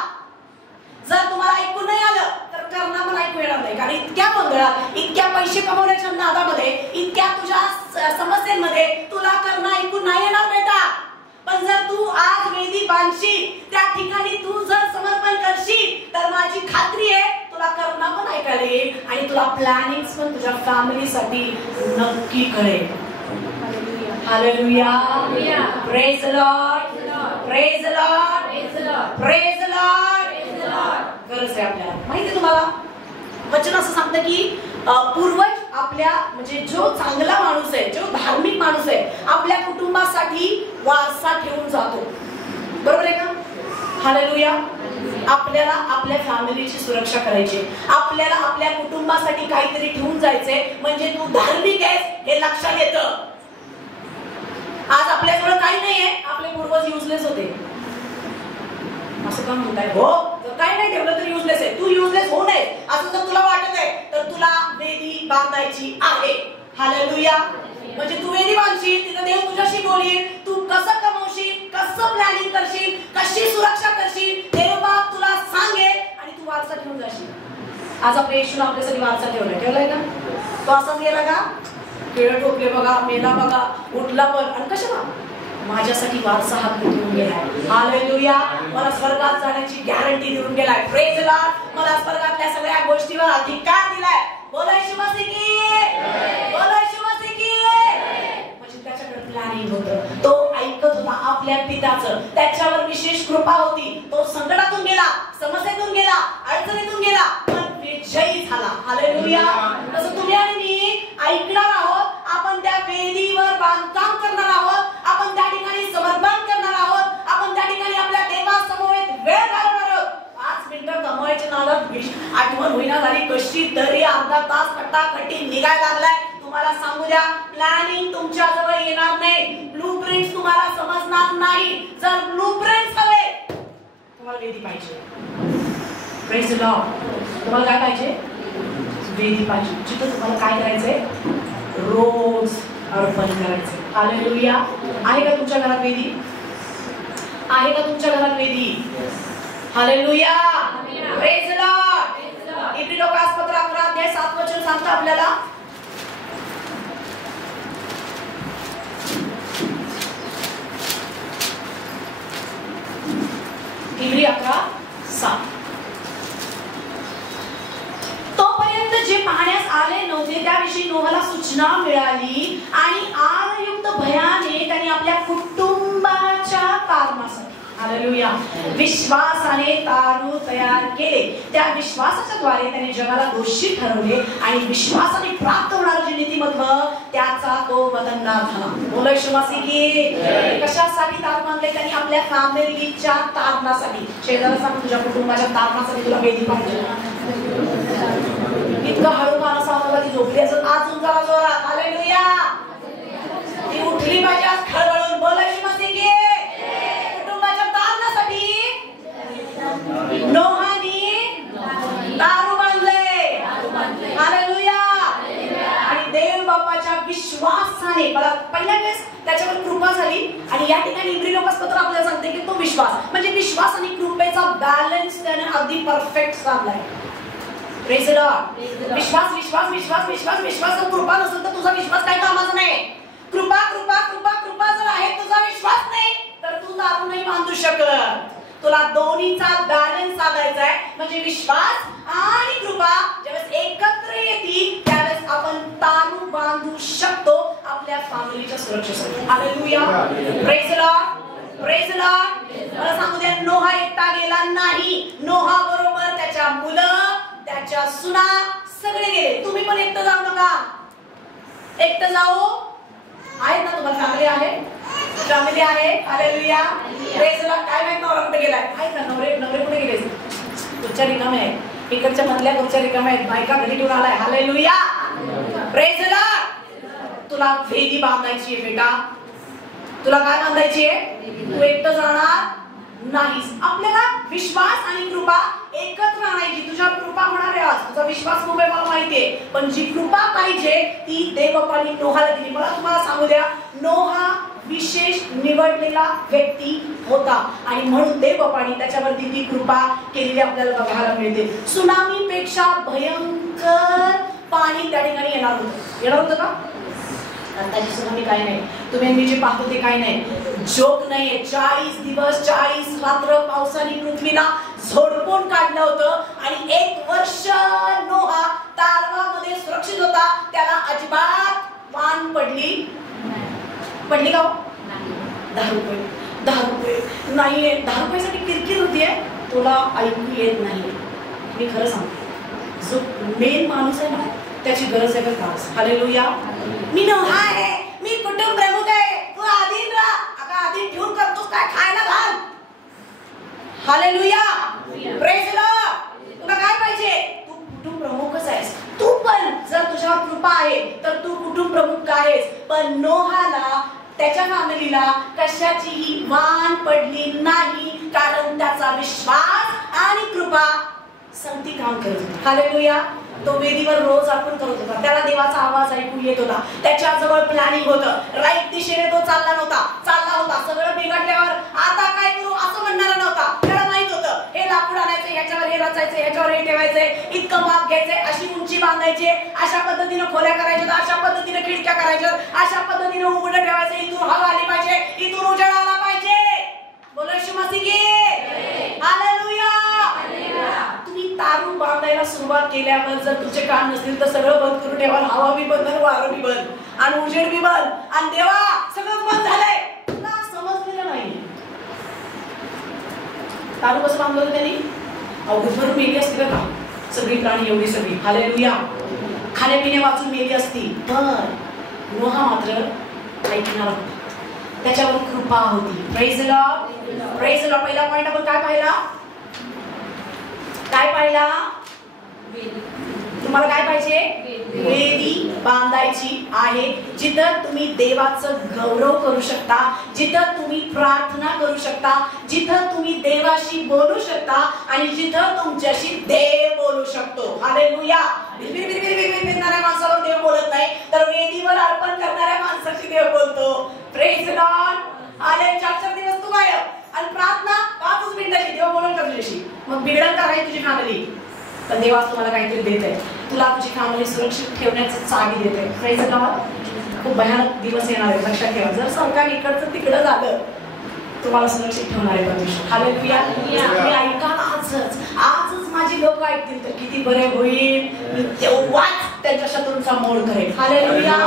जर तुम्हाला ऐकून नाही आलं तर करणं पण ऐकू येणार नाही, कारण इतक्या गोंधळात, इतक्या पैसे कमवण्याच्या नादामध्ये, इतक्या तुझ्या समस्यांमध्ये तुला करणं ऐकून नाही येणार बेटा. पण जर तू आज वेदी बांधशील, त्या ठिकाणी तू जर समर्पण करशील तर माझी खात्री आहे तुला करणं पण ऐकायला येईल, आणि तुला प्लॅनिंग पण तुझ्या फॅमिलीसाठी नक्की कळेल. Hallelujah. Praise the Lord. Praise the Lord. Praise the Lord. गरज आहे आपल्याला. माहिती तुम्हाला वचन असं सांगतं की पूर्वज आपल्या म्हणजे जो चांगला माणूस आहे, जो धार्मिक माणूस आहे, आपल्या कुटुंबासाठी वारसा ठेवून जातो. बरोबर आहे का? हालेलुया. आपल्याला आपल्या फॅमिलीची सुरक्षा करायची, आपल्याला आपल्या कुटुंबासाठी काहीतरी ठेवून जायचंय, म्हणजे तू धार्मिक आहेस हे लक्षात येतं. आज आपल्याजवळ काही नाहीये, आपले पूर्वज युजलेस होते असं का म्हणताय? हो, जर काही नाही ठेवलं तर युजलेस आहे. तू युजलेस होऊ नये असं जर तुला वाटत आहे तर तुला वेदी बांधायची आहे. हालेलुया. म्हणजे तू वेदी बांधशील, तिथं देव तुझ्याशी बोलील, तू कसं कमवशील, कसं प्लॅनिंग करशील, कशी सुरक्षा करशील, देव बाप तुला सांगेल, आणि तू वारसा ठेवून जाशील. आज आपल्या येशूने आपल्यासाठी वारसा ठेवलाय का? तो असाच गेला का? केळ ठोकले बघा, मेला बघा, उठला पण, आणि कशाला? माझ्यासाठी वारसा हक्क देऊन गेलाय. हालेलुया. मला स्वर्गात जाण्याची गॅरंटी देऊन गेलाय. Praise the Lord. मला स्वर्गातल्या सगळ्या गोष्टीवर अधिकार दिलाय. बोला येशू मसीह की, बोला येशू मसीह की. म्हणजे त्याच्याकडे प्लॅनिंग होतं, तो ऐकत होता आपल्या पित्याचं, त्याच्यावर विशेष कृपा होती. तो संकटातून गेला, समस्येतून गेला, अडचणीतून गेला, पण विजयी झाला. हालेलुया. तसं तुम्ही आणि मी ऐकणार आहोत, आपण त्या वेदीवर बांधकाम करणार आहोत, आपण त्या ठिकाणी समर्पण करणार आहोत, आपण त्या ठिकाणी आपल्या देवासमोर वेळ घालवणार आहोत. 5 मिनिटं कमवायच्या नादात आठवण होईना झाली कशी तरी अर्धा तास कटाकटी निघायला लागलाय. तुम्हाला सांगू द्या, प्लॅनिंग तुमच्या जवळ येणार नाही, ब्लूप्रिंट्स तुम्हाला समजणार नाही. जर ब्लूप्रिंट्स हवे, तुम्हाला वेदी पाहिजे. Praise the Lord. तुम्हाला काय पाहिजे? वेदी पाहिजे, जिथं तुम्हाला काय करायचंय? रोज अर्पण करायचंय. हालेलुया. आहे का तुमच्या घरात वेदी? आहे का तुमच्या घरात वेदी? हालेलुया. Praise the Lord. इब्री लोकासपत्र 11 अध्याय 7 वचन सांगतं आपल्याला, इब्री 11:7. तोपर्यंत जे पाहण्यास आले नव्हते त्याविषयी नोहाला सूचना मिळाली आणि आगयुक्त भयाने त्यांनी आपल्या कुटुंबाच्या कारणासाठी, हालेलुया, विश्वासाने तारू तयार केले. त्या विश्वासाच्या द्वारे त्याने जगाला दोषी ठरवले आणि विश्वासाने प्राप्त होणारं जे नीतिमत्व त्याचा तो वतनदार झाला. बोला येशू मसीह की. कशासाठी तार बांधले त्यांनी? आपल्या फॅमिलीच्या तारणासाठी. शेजाऱ्याला सांग, तुझ्या कुटुंबाच्या तारणासाठी तुला वेदी पाहिजे. इतकं हळू का नसा होता ती झोपली असं अजून जरा जोरात. हालेलुया. ती उठली पाहिजे आज खळबळून. बोला येशू मसीह की. कुटुंबाच्या तारणासाठी नोहानी दारू बांधले. हालेलुया. आणि देव बापाच्या विश्वासाने, मला पहिल्या वेळेस त्याच्यावर कृपा झाली आणि या ठिकाणी इब्री लोकासपत्र आपल्याला सांगते की तो विश्वास म्हणजे विश्वास आणि कृपेचा बॅलन्स त्याने अगदी परफेक्ट साधलाय. Praise the Lord. विश्वास विश्वास विश्वास विश्वास विश्वास. कृपा नसेल तर तुझा विश्वास काही कामाचा नाही. कृपा कृपा कृपा कृपा जर आहे, तुझा विश्वास नाही तर तू दारू नाही बांधू शकत. तुला दोन्हीचा बॅलन्स साधायचा आहे. म्हणजे विश्वास आणि कृपा ज्यावेळेस एकत्र येतील त्यावेळेस आपण दारू बांधू शकतो आपल्या फॅमिलीच्या सुरक्षेसाठी. Hallelujah. Praise the Lord. Praise the Lord. मला सांगू द्या, नोहा एकटा गेला नाही. नोहा बरोबर त्याच्या मुलं, त्याच्या सुना सगळे गेले. तुम्ही पण एकटं जाऊ नका. एकटं जाऊ आहेत ना तुम्हाला? फॅमिली आहे, फॅमिली आहे. हालेलुया. Praise the Lord. काय माहित नवरा कुठे गेलाय? आहे का नवरे? नवरे कुठे गेले? खुर्च्या रिकाम्या आहेत. इकडच्या मधल्या खुर्च्या रिकाम्या आहेत. बायका घरी ठेवून आलाय. हालेलुया. Praise the Lord. तुला वेदी बांधायची आहे बेटा. तुला काय बांधायची आहे? तू एकटं जाणार नाहीस. आपल्याला विश्वास आणि कृपा एकत्र आणायची. तुझ्या कृपा होणार आहे आज, तुझा विश्वास खूप आहे मला माहितीये, पण जी कृपा पाहिजे ती देवबापांनी नोहाला दिली. मला तुम्हाला सांगू द्या, नोहा विशेष निवडलेला व्यक्ती होता आणि म्हणून देवबापांनी त्याच्यावरती ती कृपा केलेली आपल्याला बघायला मिळते. सुनामीपेक्षा भयंकर पाणी त्या ठिकाणी येणार होतं. येणार होतं का? त्याची सुनामी काय नाही. तुम्ही मी जे पाहतो ते काय नाही, जोक नाहीये. 40 दिवस 40 रात्र पावसाने पृथ्वीला झोडपून काढलं होतं आणि 1 वर्ष नोहा तारवामध्ये सुरक्षित होता. त्याला अजिबात पान पडली का? 10 रुपये. 10 रुपये नाहीये. 10 रुपयासाठी किरकिर होतीये. तुला ऐकू येत नाही. मी खरं सांगते, जो मेन माणूस आहे ना त्याची गरज आहे का? हालेलुया. मी नोहा आहे, मी कुटुंब प्रमुख आहे, तू आधीन राहा. आता आधीन ठेवून करतोस काय? खायला घाल. हालेलुया. Praise the Lord. तुला काय पाहिजे? तू कुटुंब प्रमुखच आहेस. तू पण जर तुझ्यावर कृपा आहे तर तू कुटुंब प्रमुख आहेस. पण नोहाला त्याच्या फॅमिलीला कशाचीही वाण पडली नाही, कारण त्याचा विश्वास आणि कृपा संगती काम करत होती. हालेलुया. तो वेदीवर रोज अर्पण करत होता. त्याला देवाचा आवाज ऐकू येत होता. त्याच्याजवळ प्लॅनिंग होतं. राईट दिशेने तो चालला होता. सगळं बिघडल्यावर आता काय करू असं म्हणणारा नव्हता. त्याला माहित होतं हे लाकूड आणायचं, ह्याच्यावर हे रचायचं, ह्याच्यावर हे ठेवायचंय, इतकं माप घ्यायचंय, अशी उंची बांधायची, अशा पद्धतीनं खोल्या करायच्या, अशा पद्धतीनं खिडक्या करायच्या, अशा पद्धतीनं उघडं ठेवायचं, इथून हवा आली पाहिजे, इथून उजेड आला पाहिजे. बोला येशू मसीह की. हालेलुया. तुम्ही तारू बांधायला सुरुवात केल्यावर जर तुझे कान नसतील तर सगळं बंद करून ठेवा. हवा बी बंद, वारं बी बंद आणि उजेड बी बंद. आणि देवा सगळं बंद झालंय. तुला समजलेलं नाही तारू कसं बांधलं होतं त्यांनी? अवघडभरून मेली असती का? सगळी प्राणी एवढी सगळी. हालेलुया. खाण्यापिण्या वाचून मेली असती. पण नोहा मात्र ऐकणार होता. त्याच्यावर कृपा होती. Praise the Lord. Praise the Lord. पहिला पॉइंट आपण काय पाहिला? तुम्हाला काय पाहिजे? वेदी बांधायची आहे जिथं तुम्ही देवाचं गौरव करू शकता, जिथं तुम्ही प्रार्थना करू शकता, जिथं तुम्ही देवाशी बोलू शकता आणि जिथं तुमच्याशी देव बोलू शकतो. हालेलुया. फिरणाऱ्या माणसावर देव बोलत नाही, तर वेदीवर अर्पण करणाऱ्या माणसाशी देव बोलतो. Praise Lord. आले 4 दिवस तू गायब आणि प्रार्थना 5 मिनिटाची देव बोलून का तुझ्याशी. मग बिघडण करायची तुझी फॅमिली, पण देव आज तुम्हाला काहीतरी देत आहे. तुला तुझी फॅमिली सुरक्षित ठेवण्याचं चावी देते. Praise Lord. खूप भयानक दिवस येणार आहे, लक्षात ठेवा. जर सरकार इकडचं तिकडं झालं, तुम्हाला सुरक्षित ठेवणार आहे परमेश्वर. हालेलुया. तुम्ही ऐका आजच माझी लोक ऐकतील तर किती बरे होईल. मी तेव्हाच त्यांच्या शत्रूंचा मोड करेन. हालेलुया.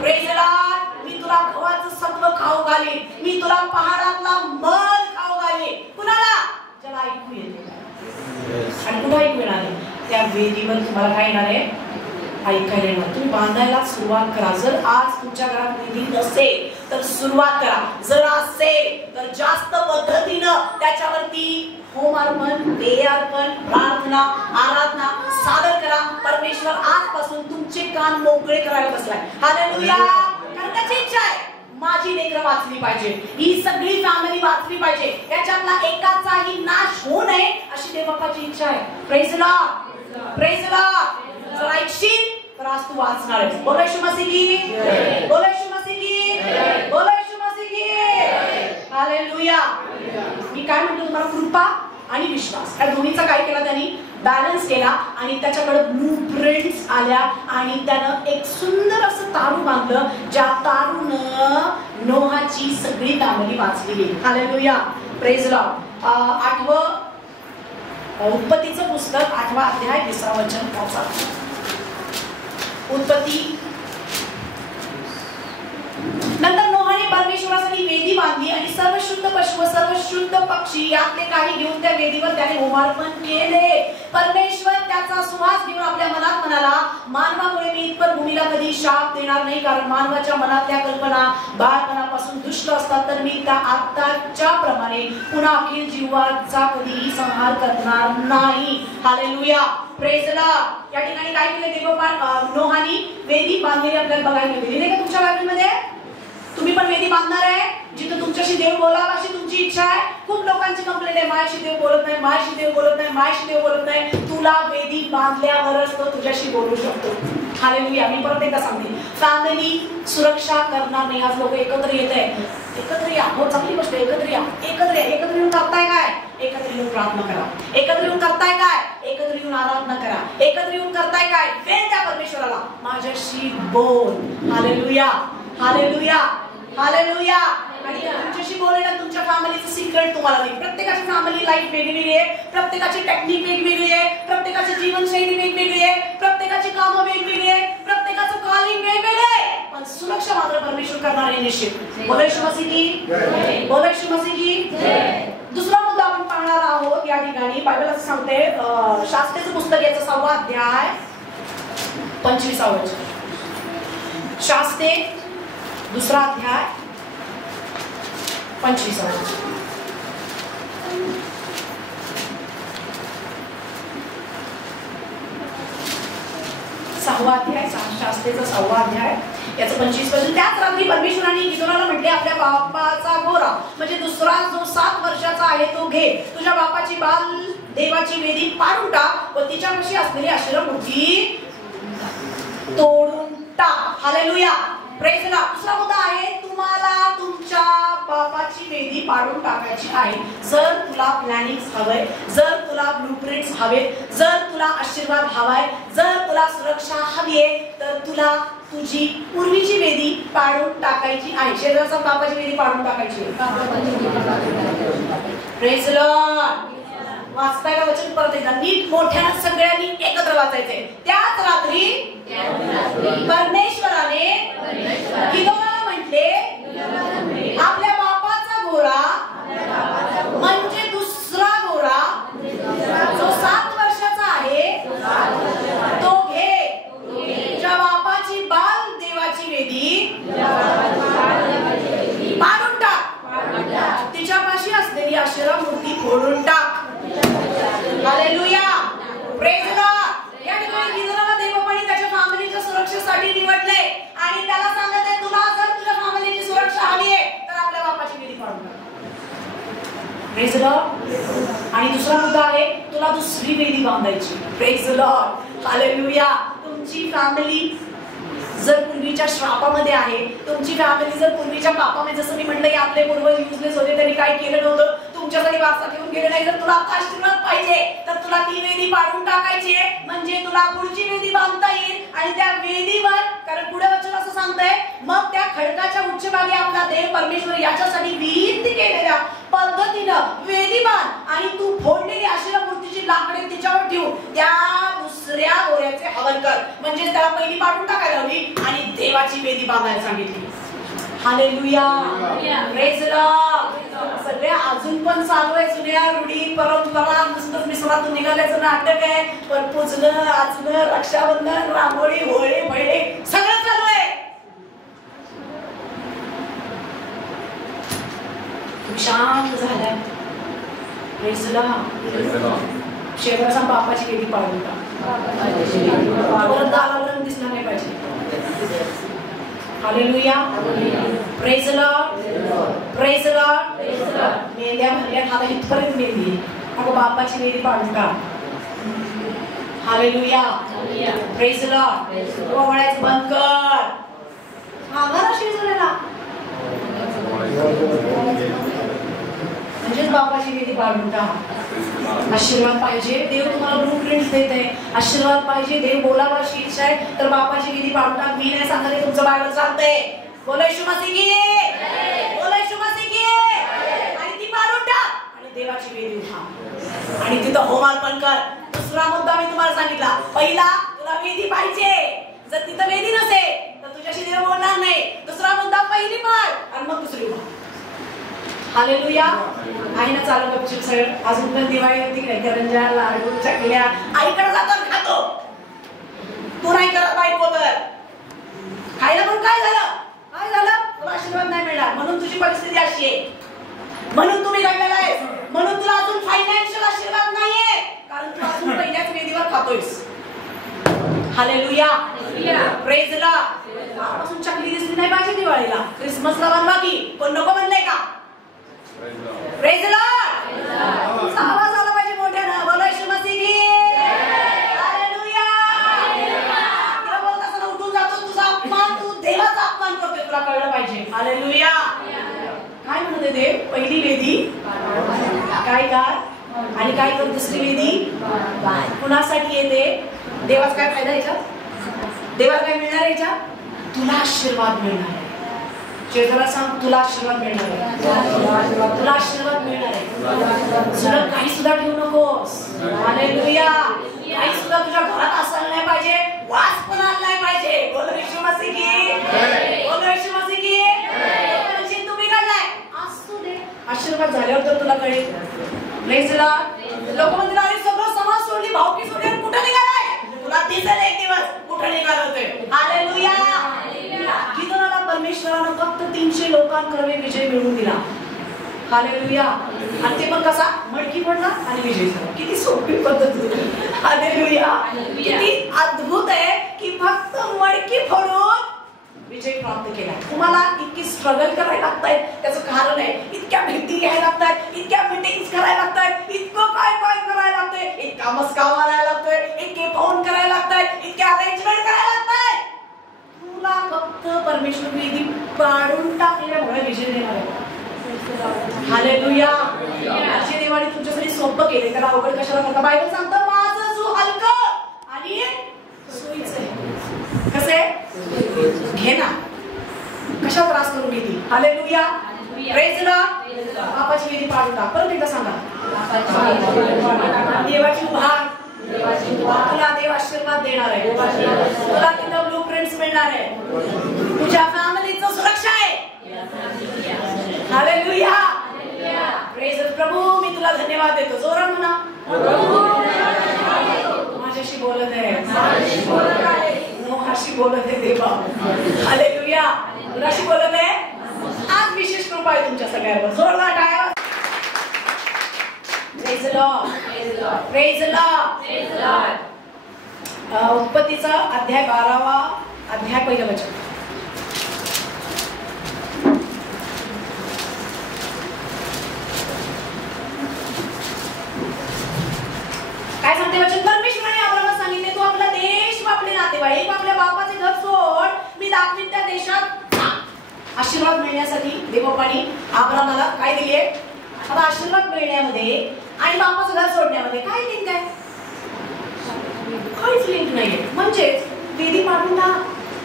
Praise Lord. मी तुला गव्हाचं सत्व खाऊ घालीन, मी तुला पहाडातला मध खाऊ घालीन. कुणाला? ज्याला ऐकू येते. आणि कुठं ऐकू येणार आहे? त्या वेदीवर तुम्हाला काय येणार आहे? ऐकायला येणार. तुम्ही बांधायला सुरुवात करा. जर आज तुमच्या घरात वेदी नसेल तर सुरुवात करा. जर असेल तर जास्त पद्धतीनं त्याच्यावरती होम अर्पण, देय अर्पण, प्रार्थना, आराधना सादर करा. परमेश्वर आजपासून तुमचे कान मोकळे करायला बसलाय. हालेलुया. कारण त्याची इच्छा आहे माझी लेकरं वाचली पाहिजे, ही सगळी फॅमिली वाचली पाहिजे, त्याच्यातला एकाचाही नाश होऊ नये अशी देवबापाची इच्छा आहे. Praise Lord. Praise Lord. जर ऐकशील तर आज तू वाचणार आहेस. बोलो येशू मसीह की जय. बोलो येशू मसीह की जय. बोलो येशू मसीह की जय. हालेलुया. मी काय म्हणतो तुम्हाला, कृपा आणि विश्वास या दोन्हीचा काय केला त्यांनी? बॅलन्स केला. आणि त्याच्याकडे ब्लूप्रिंट्स आल्या आणि त्यानं एक सुंदर असं तारू बांधलं, ज्या तारूनं नोहाची सगळी फॅमिली वाचली गेली. हालेलुया. Praise Lord. 8वं उत्पत्तीचं पुस्तक 8वा अध्याय 20वा वचन वाचा. उत्पत्ती. नंतर नोहाने परमेश्वरासाठी वेदी बांधली आणि सर्व शुद्ध पशु व सर्व शुद्ध पक्षी यातले काही घेऊन त्या वेदीवर त्याने होमार्पण केले. परमेश्वर त्याचा सुवास घेऊन आपल्या मनात म्हणाला, मानवामुळे मी इतपर भूमीला कधी शाप देणार नाही, कारण मानवाच्या मनातल्या कल्पना बाळपणापासून दुष्ट असतात, तर मी त्या आत्ताच्या प्रमाणे पुन्हा अखिल जीवाचा कधीही संहार करणार नाही. हालेलुया. Praise Lord. या ठिकाणी काय केले देवबाप नोहानी? वेदी बांधलेली आपल्याला बघायला मिळाली नाही का तुमच्या बायबलमध्ये? तुम्ही पण वेदी बांधणार आहे जिथे तुमच्याशी देव बोलावा अशी तुमची इच्छा आहे. खूप लोकांची कंप्लेंट आहे, माझ्याशी देव बोलत नाही, माझ्याशी देव बोलत नाही, माझ्याशी देव बोलत नाही. तुला वेदी बांधल्यावरच तो तुझ्याशी बोलू शकतो. हालेलुया. मी परत एकदा सांगते, फॅमिली सुरक्षा करणार नाही. आज लोक एकत्र येत आहे, एकत्र या. हो, चांगली गोष्ट. एकत्र या, एकत्र या. एकत्र येऊन करताय काय? एकत्र येऊन प्रार्थना करा. एकत्र येऊन करताय काय? एकत्र येऊन आराधना करा. एकत्र येऊन करताय काय? वेळ द्या परमेश्वराला, माझ्याशी बोल. हालेलुया. हालेलुया. हालेलुया. आणि तुमच्याशी बोलणं तुमच्या फॅमिलीचं सिक्रेट तुम्हाला नाही. प्रत्येकाची फॅमिली लाईफ वेगवेगळी आहे, प्रत्येकाची टेक्निक वेगवेगळी आहे, प्रत्येकाची जीवनशैली वेगवेगळी आहे, प्रत्येकाची कामं वेगवेगळी आहे, प्रत्येकाचं कॉलिंग वेगवेगळं आहे, पण सुरक्षा मात्र परमेश्वर करणार आहे निश्चित. बोलो येशू मसीह की जय. बोलो येशू मसीह की जय. दुसरा मुद्दा आपण पाहणार आहोत या ठिकाणी. बायबल असं सांगते, शास्त्रेचं पुस्तक याचा 6वा अध्याय 25वा वचन. शास्त्रे 2रा अध्याय 25वा वचन. सहावा अध्याय, शास्त्रेचा 6वा अध्याय याचं 25 वचन. त्याच रात्री परमेश्वराने गिदोनाला म्हटले, आपल्या बापाचा गोरा म्हणजे दुसरा जो 7 वर्षाचा आहे तो घे, तुझ्या बापाची बाल देवाची वेदी पाडून टाक व तिच्यापाशी असलेली आशेरा मूर्ती तोडून टाक. हालेलुया. Praise Lord. दुसरा मुद्दा आहे, तुम्हाला तुमच्या बापाची वेदी पाडून टाकायची आहे. जर तुला प्लॅनिंग्स हवंय, जर तुला ब्लूप्रिंट्स हवेत, जर तुला आशीर्वाद हवाय, जर तुला सुरक्षा हवीये, तर तुला तुझी पूर्वीची वेदी पाडून टाकायची आहे. शरीराचा बापाची वेदी पाडून टाकायची आहे. Praise Lord. वाचताय का वचन? परत एकदा नीट मोठ्यानं सगळ्यांनी एकत्र वाचायचंय. त्याच रात्री परमेश्वराने गिदोनाला म्हटले, आपल्या बापाचा गोरा म्हणजे दुसरा गोरा जो 7 वर्षाचा आहे तो घे, तुझ्या बापाची बाल देवाची वेदी पाडून टाक, तिच्यापाशी असलेली आशेरा मूर्ती फोडून टाक. हालेलुया. Praise Lord. या ठिकाणी गिदोनाला देवबापाने त्याच्या फॅमिलीच्या सुरक्षेसाठी निवडले आणि त्याला सांगत आहे, तुला जर तुझ्या फॅमिलीची सुरक्षा हवी आहे तर आपल्या बापाची वेदी पाडून टाक. Praise the Lord. आणि दुसरा मुद्दा आहे, तुला दुसरी वेदी बांधायची. Praise the Lord. हालेलुया. तुमची फॅमिली जर पूर्वीच्या श्रापामध्ये आहे, तुमची फॅमिली जर पूर्वीच्या पापामध्ये, जसं मी म्हटलं की आपले पूर्वज युजलेस होते, त्यांनी काय केलं नव्हतं, तुमच्यासाठी वारसा ठेवून गेले नाही, जर तुला आशीर्वाद पाहिजे तर तुला ती वेदी पाडून टाकायची आहे, म्हणजे तुला पुढची वेदी बांधता येईल. आणि त्या वेदीवर, कारण पुढे वचन असं सांगतंय, मग त्या खडकाच्या उच्चभागी आपला देव परमेश्वर याच्यासाठी विहित केलेल्या पद्धतीनं वेदी बांध आणि तू फोडलेली आशिरा मूर्तीची लाकडे तिच्यावर ठेवून त्या दुसऱ्या गोऱ्याचे हवन कर. म्हणजे त्याला पहिली पाडून टाकायला हवी आणि देवाची वेदी बांधायला सांगितली. हालेलुया. Praise the Lord. सगळे अजून पण चालू आहे, जुन्या रूढी परंपरा, नुसतं मिसळातून निघाल्याचं नाटक आहे. पण पूजनं, आचनं, रक्षाबंधन, रांगोळी, होळी, बळे सगळं चालू आहे. शांत झालाय. Praise the Lord. शेवटचा बापाची वेदी पाडून टाक. परत दारावरून दिसणार नाही पाहिजे. Hallelujah. Praise the Lord. Praise the Lord. मेंद्या भरल्या हाता इथपर्यंत मेंदी. अगं बापाची वेदी पाडून टाक. हालेलुया. Praise the Lord. ओवाळायचं बंद कर. आधार शेजाऱ्याला म्हणजेच बापाची वेदी पाडून टाक. आशीर्वाद पाहिजे, देव तुम्हाला ब्लूप्रिंट देत आहे. आशीर्वाद पाहिजे, देव बोलावा अशी इच्छा आहे, तर बापाची विधी पाडून टाक. मी नाही सांगते, तुमचं बायबल सांगते. बोला येशू मसीह की, बोला येशू मसीह की. आणि ती पाडून टाक आणि देवाची वेदी उठा आणि तिथं होम अर्पण कर. दुसरा मुद्दा मी तुम्हाला सांगितला. पहिला, तुला वेदी पाहिजे. जर तिथं वेदी नसेल तर तुझ्याशी देव बोलणार नाही. दुसरा मुद्दा, पहिली पाड आणि मग दुसरी पाड. हालेलुया. आई ना चालू गपचूप सगळं. अजून पण दिवाळी होती काय, करंजा, लाडू, चकल्या आईकडे जातो खातो. तू नाही करत बायको तर खायला. पण काय झालं, काय झालं, तुला आशीर्वाद नाही मिळणार. म्हणून तुझी परिस्थिती अशी आहे, म्हणून तुम्ही घडलेला आहेस, म्हणून तुला अजून फायनान्शियल आशीर्वाद नाहीये, कारण तू अजून पहिल्याच वेदीवर खातोयस. हालेलुया. Praise the Lord. आपासून चकली दिसली नाही पाहिजे दिवाळीला. क्रिसमसला बनवा की, पण नको बनलंय का? Praise the Lord. आवाज आला पाहिजे मोठ्यानं. बोला येशू मसीह की. हालेलुया. तुला बोलत असताना उठून जातो, तुझा अपमान, तू देवाचा अपमान करतोय, तुला कळलं पाहिजे. हालेलुया. काय म्हणते देव? पहिली वेदी काय कर आणि काय कर दुसरी वेदी कुणासाठी येते? देवाचा काय फायदा याच्यात? देवाला काय मिळणार याच्यात? तुला आशीर्वाद मिळणार आहे. शेजाऱ्याला सांग, तुला आशीर्वाद मिळणार आहे, तुला आशीर्वाद मिळणार आहे. तुला काही सुद्धा ठेवू नकोस. हालेलुया. काही सुद्धा तुझ्या घरात असायला नाही पाहिजे, वास पण आला नाही पाहिजे. बोल येशू मसीह की, बोल येशू मसीह की. म्हणजे तुम्ही काढलाय असू दे, आशीर्वाद झाल्यावर तर तुला कळेल. Praise the Lord. लोक म्हणतील, अरे सगळं समाज सोडली, भावकी सोडली, कुठं निघालाय? तुला दिसेल एक दिवस कुठं निघाल होते. हालेलुया. गिदोनाला परमेश्वरानं फक्त 300 लोकांकडे विजय मिळवून दिला. हालेलुया. आणि ते पण कसा? मडकी फोडला आणि विजय झाला. किती सोपी पद्धत. हालेलुया. किती अद्भुत आहे की फक्त मडकी फोडून विजय प्राप्त केला. तुम्हाला इतकी स्ट्रगल करायला लागताय, त्याचं कारण आहे. इतक्या भेटी घ्यायला लागतात, इतक्या मीटिंग्स करायला लागतात, इतकं काय काय करायला लागतंय, इतका मस्का मारायला लागतोय, इतके फोन करायला लागतात, इतक्या अरेंजमेंट करायला लागतात. तुला फक्त परमेश्वर विधी पाडून टाकल्यामुळे विजय देणार आहे. हालेलुया. आजची दिवाळी तुमच्यासाठी सोपं केले, त्याला अवघड कशाला करता? बायबल सांगतं, माझं जो हलकं आणि सोयीचं आहे. कसं आहे? घे ना, कशा त्रास करून घेतली. हालेलुया. Praise the Lord. बापाची वेदी पाडून टाक. परत एकदा सांगा, देवाची उभार. तुला देव आशीर्वाद देणार आहे. तुला तिथं ब्लूप्रिंट्स मिळणार आहे. तुझ्या फॅमिलीचं सुरक्षा आहे. हालेलुया. प्रेज प्रभू. मी तुला धन्यवाद देतो. जोरात म्हणा, माझ्याशी बोलत आहे, मोहाशी बोलत आहे देवा. हालेलुया. तुलाशी बोलत आहे. आज विशेष कृपा आहे तुमच्या सगळ्यांवर. जोरदार टाळ्या. Praise the Lord. Praise the Lord. उत्पत्तीचा अध्याय 12वा अध्याय, पहिलं वचन. काय सांगते वचन? परमेश्वराने अब्राहमाला सांगितले तू आपला देश व आपले नातेवाईक आपल्या बापाचे घर सोड, मी दाखवीन त्या देशात. आशीर्वाद मिळण्यासाठी देवबापाने अब्राहमाला काय दिले? आता आशीर्वाद मिळण्यामध्ये आणि बापाचं घर सोडण्यामध्ये काय लिंक आहे? काहीच लिंक नाहीये. म्हणजेच वेदी पाठवून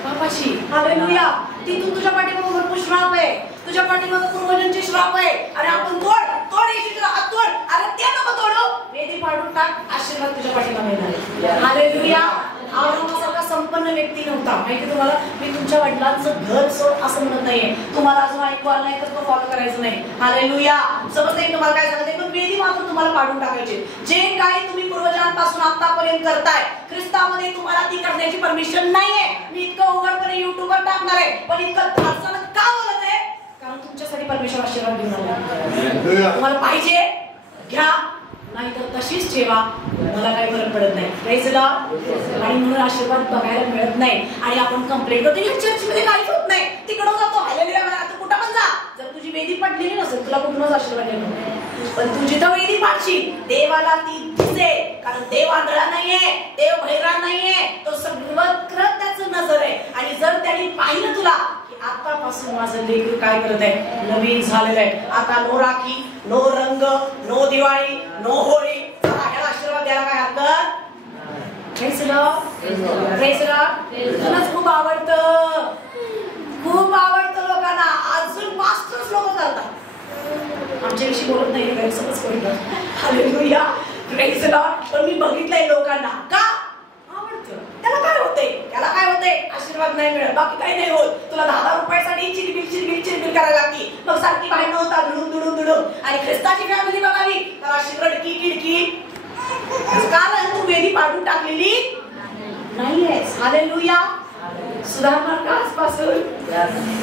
बापाशी. हालेलुया. तिथून तुझ्या पाठीमागे भरपूर श्राप आहे, तुझ्या पाठीमागे पूर्वजांचे श्राप आहे आणि आपण तोड येशूचा हात तोड. अरे ते नको तोडू, वेदी पाडून टाक, आशीर्वाद तुझ्या पाठीमागे येणार. हालेलुया. अब्राहमासारखा संपन्न व्यक्ती नव्हता. माहिती तुम्हाला, मी तुमच्या वडिलांचं घर सोड असं म्हणत नाहीये. तुम्हाला अजून ऐकू आलं नाही तर तो फॉलो करायचं नाही. हालेलुया. समजते तुम्हाला काय सांगते? पण वेदी मात्र तुम्हाला पाडून टाकायचे. जे काही तुम्ही पूर्वजांपासून आतापर्यंत करताय, ख्रिस्तामध्ये तुम्हाला ती करण्याची परमिशन नाहीये. मी इतकं उघडपणे युट्यूबवर टाकणार आहे, पण इतकं धाडसानं का बोलत आहे? कारण तुमच्यासाठी परमेश्वर आशीर्वाद घेऊन आला. तुम्हाला पाहिजे घ्या, नाहीतर तशीच ठेवा, मला काही फरक पडत नाही. Praise the Lord. आणि म्हणून आशीर्वाद बघायला मिळत नाही आणि आपण कंप्लेंट करतो या चर्चमध्ये काहीच होत नाही, तिकडं जातो. हालेलुया. तू कुठं पण जा, जर तुझी वेदी पडलेली नसेल तुला कुठूनच आशीर्वाद येणार. पण तू जिथं वेदी पाडशील देवाला ती दिसेल, कारण देव आंधळा नाहीये, देव बहिरा नाहीये, तो सर्वत्र त्याचं नजर आहे. आणि जर त्यांनी पाहिलं तुला आतापासून माझं लेकरू काय करत आहे, नवीन झालेलं आहे, आता नो राखी, नो रंग, नो दिवाळी, नो होळी, ह्याला आशीर्वाद द्यायला काय हरकत? Praise Lord. Praise Lord. तुलाच खूप आवडतं, खूप आवडतं लोकांना. अजून मास्टर्स लोक करतात, आमच्याविषयी बोलत नाही, गैरसमज करतात. हालेलुया. Praise Lord. पण मी बघितलंय लोकांना का त्याला काय होते, त्याला काय होते? आशीर्वाद नाही मिळत, बाकी काही नाही होत. तुला 10,000 रुपयासाठी चिरबिल करायला लागती, मग सारखी बाहेर होता दुडून. आणि ख्रिस्ताची फॅमिली बघावी तर अशी रडकी किडकी, कारण तू वेदी पाडून टाकलेली नाहीये. हालेलुया. सुधारणार का आजपासून?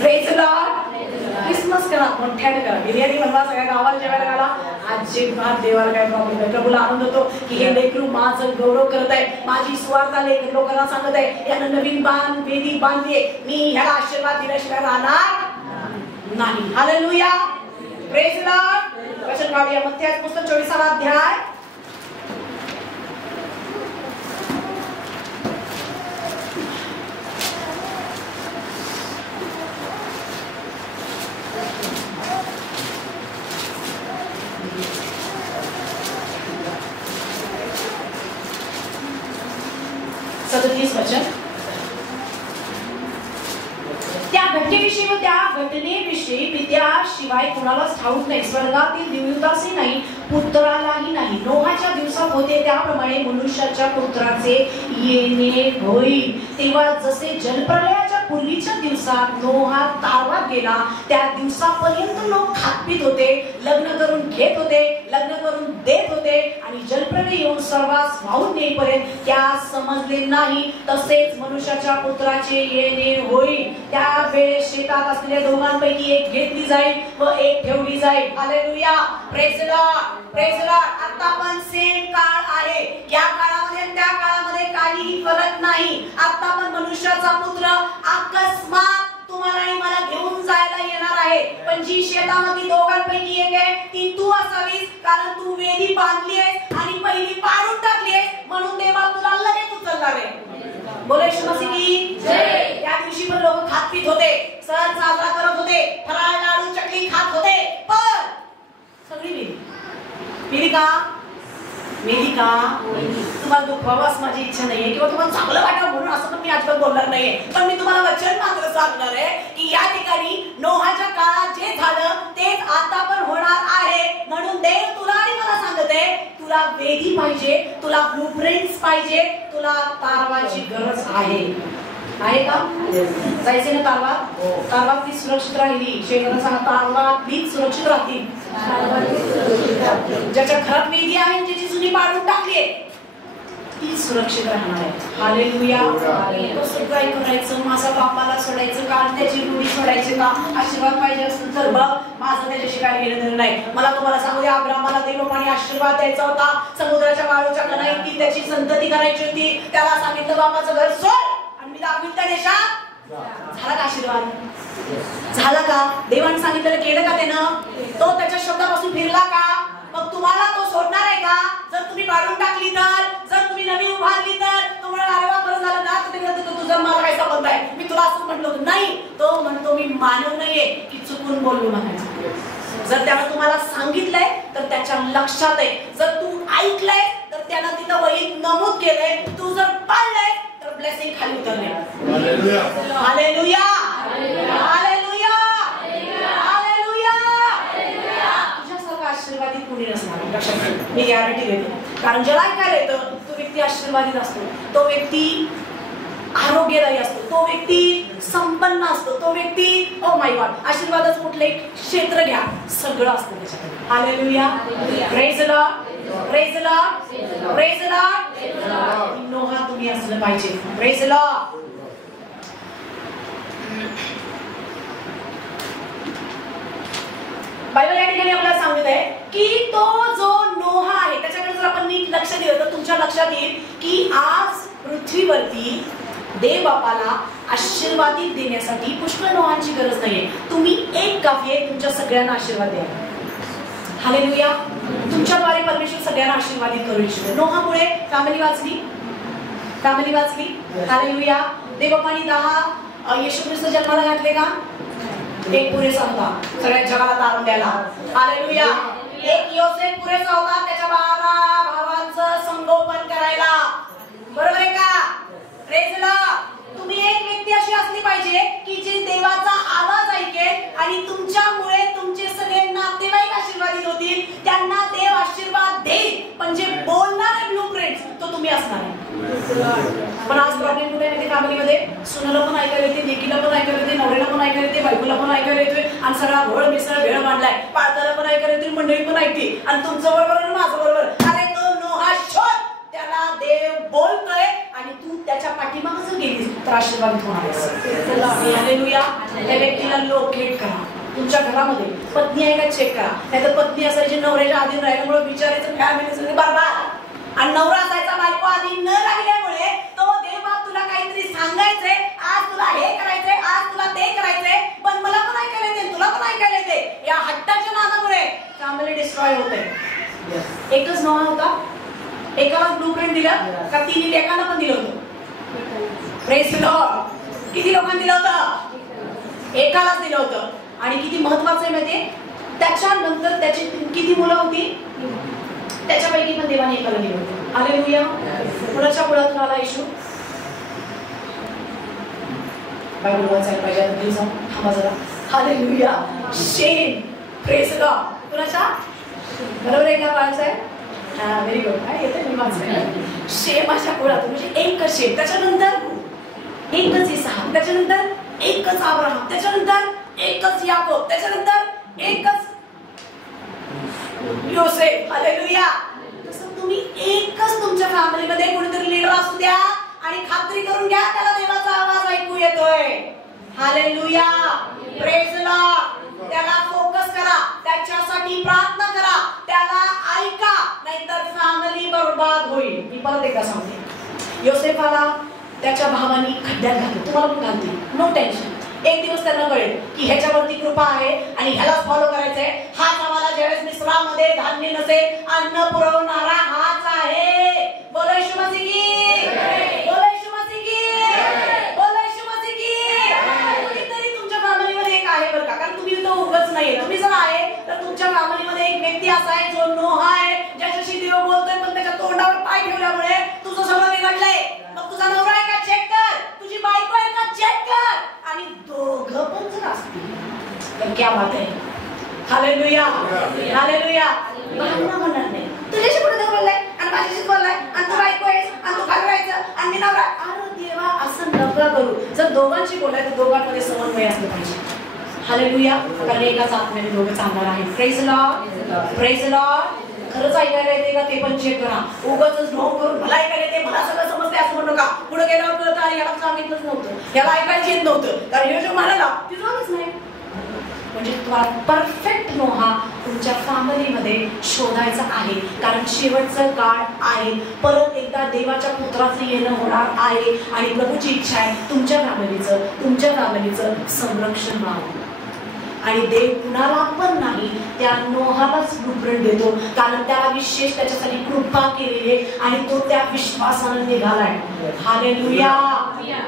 Praise Lord. क्रिसमस करा, मोठ्याने करा, बिर्याणी बनवा, सगळ्या गावाला जेवायला घाला. अजिबात देवाला काय प्रॉब्लेम नाही. प्रभूला आनंद होतो की हे लेकरू माझं गौरव करत आहे, माझी सुवार्ता लोकांना सांगत आहे, यानं नवीन वेदी बांधलीये, मी ह्याला आशीर्वाद दिल्याशिवाय राहणार नाही. हालेलुया. Praise Lord. वचन काढूया मत्ती पुस्तक 24 अध्याय. वचन. त्या घटनेविषयी व त्या घटनेविषयी पित्याशिवाय कुणालाच ठाऊक नाही, स्वर्गातील दिव्यतासही नाही, पुत्रालाही नाही. नोहाच्या दिवसात होते त्याप्रमाणे मनुष्याच्या पुत्राचे येणे होईल. तेव्हा जसे जलप्रलयाच्या पूर्वीच्या दिवसात नोहा तारवात गेला, त्या दिवसापर्यंत लोक खात पित होते, लग्न करून घेत होते, लग्न करून देत होते आणि जलप्रलय येऊन सर्वांस वाहून नेईपर्यंत त्या समजले नाही. तसेच मनुष्याच्या पुत्राचे येणे होईल. त्या वेळेस शेतात असलेल्या दोघांपैकी एक घेतली जाईल व एक ठेवली जाईल. Hallelujah. Praise Lord. Praise Lord. आता पण सेम काळ आहे. या काळामध्ये त्या काळामध्ये काहीही फरक नाही. आता पण मनुष्याचा पुत्र अकस्मात तुम्हाला आणि मला घेऊन जायला येणार आहे. पण जी शेतामध्ये दोघांपैकी एक आहे ती तू असावीस, कारण तू वेदी बांधली आहेस आणि पहिली पाडून टाकली आहेस, म्हणून देवा तुला लगेच उचलणार आहे. बोला येशू मसीह की जय. त्या दिवशी पण लोक खात पित होते, सण साजरा करत होते, फराळ लाडू चकली खात होते, पण सगळी मेली का? तुम्हाला दुखवावंच माझी इच्छा नाहीये किंवा तुम्हाला चांगलं वाटावं म्हणून असं पण मी अजिबात बोलणार नाहीये. पण मी तुम्हाला वचन मात्र सांगणार आहे की या ठिकाणी नोहाच्या काळात जे झालं तेच आता पण होणार आहे. म्हणून देव तुला आणि मला सांगत आहे, तुला वेदी पाहिजे, तुला ब्लूप्रिंट्स पाहिजे, तुला तारवाची गरज आहे. आहे का? जायचे ना तारवात? तारवात ती सुरक्षित राहिली. शेजाऱ्यांना सांगा तारवात ती सुरक्षित राहतील. ज्याच्या घरात वेदी आहे, ज्याची जुनी पाडून टाकली ती सुरक्षित राहणार आहे. हालेलुया. कसं काय करायचं? माझ्या बापाला सोडायचं का? त्याची रूढी सोडायची का? आशीर्वाद पाहिजे असेल तर बघ, माझं त्याच्याशी काय घेणं नाही. मला तुम्हाला सांगू द्या, अब्राहमाला देवाने आशीर्वाद द्यायचा होता. समुद्राच्या वाळूच्या कणाईत त्याची संतती करायची होती. त्याला सांगितलं बापाचं घर सोड आणि मी दाखवीन त्या देशात. झाला का आशीर्वाद? झाला का? देवाने सांगितलं केलं का त्यानं? तो त्याच्या शब्दापासून फिरला का? मग तुम्हाला तो सोडणार आहे का? जर तुम्ही पाडून टाकली तर मी उभारली तर तो म्हणाला अरे वा बरं झालं ना, तुम्ही म्हणतो तुझं मला काय संबंध आहे, मी तुला असं म्हटलं होतं. नाही, तो म्हणतो मी मानव नाहीये की चुकून बोललो म्हणायचं. जर त्यानं तुम्हाला सांगितलंय तर त्याच्या लक्षात आहे. जर तू ऐकलंय तर त्यानं तिथं वहीत नमूद केलंय. तू जर पाळलंय तर ब्लेसिंग खाली उतरले. Hallelujah hallelujah hallelujah hallelujah. तुझ्यासारखा आशीर्वादी कुणी नसणार, लक्षात ठेव, मी गॅरंटी देते. कारण ज्याला ऐकायला येतं तो व्यक्ती आशीर्वादित असतो, तो व्यक्ती आरोग्यदायी असतो, तो व्यक्ती संपन्न असतो, तो व्यक्ती ओ माय गॉड आशीर्वादाचं कुठले क्षेत्र घ्या सगळं असतं त्याच्याकडे. Hallelujah praise the Lord praise the Lord praise the Lord. Noah तुम्ही असलं पाहिजे. Praise the Lord. बायबल या ठिकाणी आपल्याला सांगत आहे की तो जो नोहा आहे त्याच्याकडे जर आपण नीट लक्ष दिलं तर तुमच्या लक्षात येईल की आज पृथ्वीवरती देव बापाला आशीर्वादित देण्यासाठी पुष्कळ नोहांची गरज नाहीये. तुम्ही एक काफी आहे तुमच्या सगळ्यांना आशीर्वाद द्या. हालेलुया. तुमच्याद्वारे परमेश्वर सगळ्यांना आशीर्वादित करू इच्छितो. नोहामुळे फॅमिली वाचली, फॅमिली वाचली. हालेलुया. देव बापाने 10 येशू ख्रिस्त जन्माला घातले का? एक पुरेसा होता सगळ्या जगाला तारून द्यायला. हालेलुया. एक योसेफ पुरेसा होता त्याच्या 12 भावांचं संगोपन करायला. बरोबर आहे का? Praise the Lord. तुम्ही एक व्यक्ती अशी असली पाहिजे की जी देवाचा आवाज ऐकेल आणि तुमच्यामुळे तुमचे सगळे नातेवाईक आशीर्वादित होतील, त्यांना देव आशीर्वाद देईल. पण जे बोलणारे ब्लूप्रिंट्स तो तुम्ही असणार आहे. पण आज प्रॉब्लेम कुठे आहे फॅमिलीमध्ये? सुनाला पण ऐकायला येते, लेकीला पण ऐकायला येते, नवऱ्याला पण ऐकायला येते, बायकोला पण ऐकायला येतोय आणि सगळा घोळ मिसळ भेळ मांडलाय. पाळताला पण ऐकायला येते, मंडळी पण ऐकते आणि तुमचं बरोबर आणि माझं बरोबर. अरे तो नोहा शोध, त्याला देव बोलतोय आणि तू त्याच्या पाठीमागे जर गेलीस तर आशीर्वादित होणार आहेस. हालेलुया. त्या व्यक्तीला लोकेट करा. तुमच्या घरामध्ये पत्नी आहे का चेक करा. नाहीतर पत्नी असायची नवऱ्याच्या आधी राहिल्यामुळे बिचारायचं फॅमिली सगळी बरबाद, आणि नवरा असायचा बायको आधी न राहिल्यामुळे तो देव बाप तुला काहीतरी सांगायचंय, आज तुला हे करायचंय, आज तुला ते करायचंय, पण मला पण ऐकायला येते, तुला पण ऐकायला येते. या हट्टाच्या नादामुळे फॅमिली डिस्ट्रॉय होते. एकच नोहा होता, एकालाच ब्लूप्रिंट दिलं का तिन्ही लेकांना पण दिलं होतं? Praise the Lord. किती लोकांना दिलं होतं? एकालाच दिलं होतं. आणि किती महत्वाचं आहे माहितीये, त्याच्यानंतर त्याची किती मुलं होती? त्याच्यापैकी पण देवाने एकाला दिलं होतं. हालेलुया. कुणाच्या मुळातून आला येशू? बायबल वाचायला पाहिजे आता दिवसा थांबा जरा. हालेलुया. शेम. Praise the Lord. कुणाच्या? बरोबर आहे का बाळासाहेब? हा व्हेरी गुड. काय येतं मी वाचलंय. शेमाच्या कुळातून म्हणजे एकच शेम, त्याच्यानंतर एकच इसाक, त्याच्यानंतर एकच अब्राहम, त्याच्यानंतर एकच याकोब, त्याच्यानंतर एकच योसेफ. हालेलुया. तसं तुम्ही एकच तुमच्या फॅमिलीमध्ये कोणीतरी लीडर असू द्या आणि खात्री करून घ्या त्याला देवाचा आवाज ऐकू येतोय. हालेलुया. Praise the Lord. त्याला फोकस करा, त्याच्यासाठी प्रार्थना करा, त्याला ऐका, नाहीतर फॅमिली बर्बाद होईल. मी परत एकदा सांगते, योसेफाला त्याच्या भावानी खड्ड्यात घातलं, तुम्हाला पण घालते, नो टेन्शन. एक दिवस त्यांना कळेल की ह्याच्यावरती कृपा आहे आणि ह्यालाच फॉलो करायचंय. हाच आम्हाला ज्यावेळेस मिस्रामध्ये धान्य नसेल अन्न पुरवणारा हाच आहे. बोलो येशू मसीह की, बोलो येशू मसीह की, बोलो येशू मसीह की. कुठेतरी तुमच्या फॅमिलीमध्ये एक आहे बरं का, कारण तुम्ही तो उगाच नाहीये. तुम्ही जर आहे तर तुमच्या फॅमिलीमध्ये एक व्यक्ती असा आहे जो नोहा आहे, ज्याच्याशी देव बोलतोय पण त्याच्या तोंडावर पाय ठेवल्यामुळे तुझं सगळं बिघडलंय. मग तुझा नवरा आहे का चेक कर, तुझी बायको आहे का चेक कर, आणि दोघं पण जर असतील तर क्या बात आहे. Hallelujah hallelujah. भावना म्हणणार नाही तुझ्याशी कुठे देव बोललाय आणि माझ्याशी बोललाय आणि तू बायको आहेस आणि तू खाली राहायचं आणि मी नवरा. अरे देवा असं नका करू. जर दोघांशी बोलाय तर दोघांमध्ये समन्वय असलं पाहिजे. हालेलुया. कारण एकाच आत्म्याने दोघं चालणार आहे. Praise the Lord. Praise the Lord. खरंच ऐकायला येते का ते पण चेक करा. उगाच ढोंग करून मला ऐकायला येते, मला सगळं समजते असं म्हणू नका. पुढे गेल्यावर कळतं आणि याला सांगितलंच नव्हतं, याला ऐकायला येत नव्हतं, कारण हे जो म्हणाला ती झालंच नाही. म्हणजे तुम्हाला परफेक्ट नोहा तुमच्या फॅमिलीमध्ये शोधायचा आहे, कारण शेवटचं काळ आहे. परत एकदा देवाच्या पुत्राचं येणं होणार आहे आणि प्रभूची इच्छा आहे तुमच्या फॅमिलीचं संरक्षण व्हावं. आणि देव कुणाला पण नाही, त्या नोहालाच ब्लूप्रिंट देतो, कारण त्याला विशेष त्याच्यासाठी कृपा केलेली आहे आणि तो त्या विश्वासाने निघालाय. Hallelujah,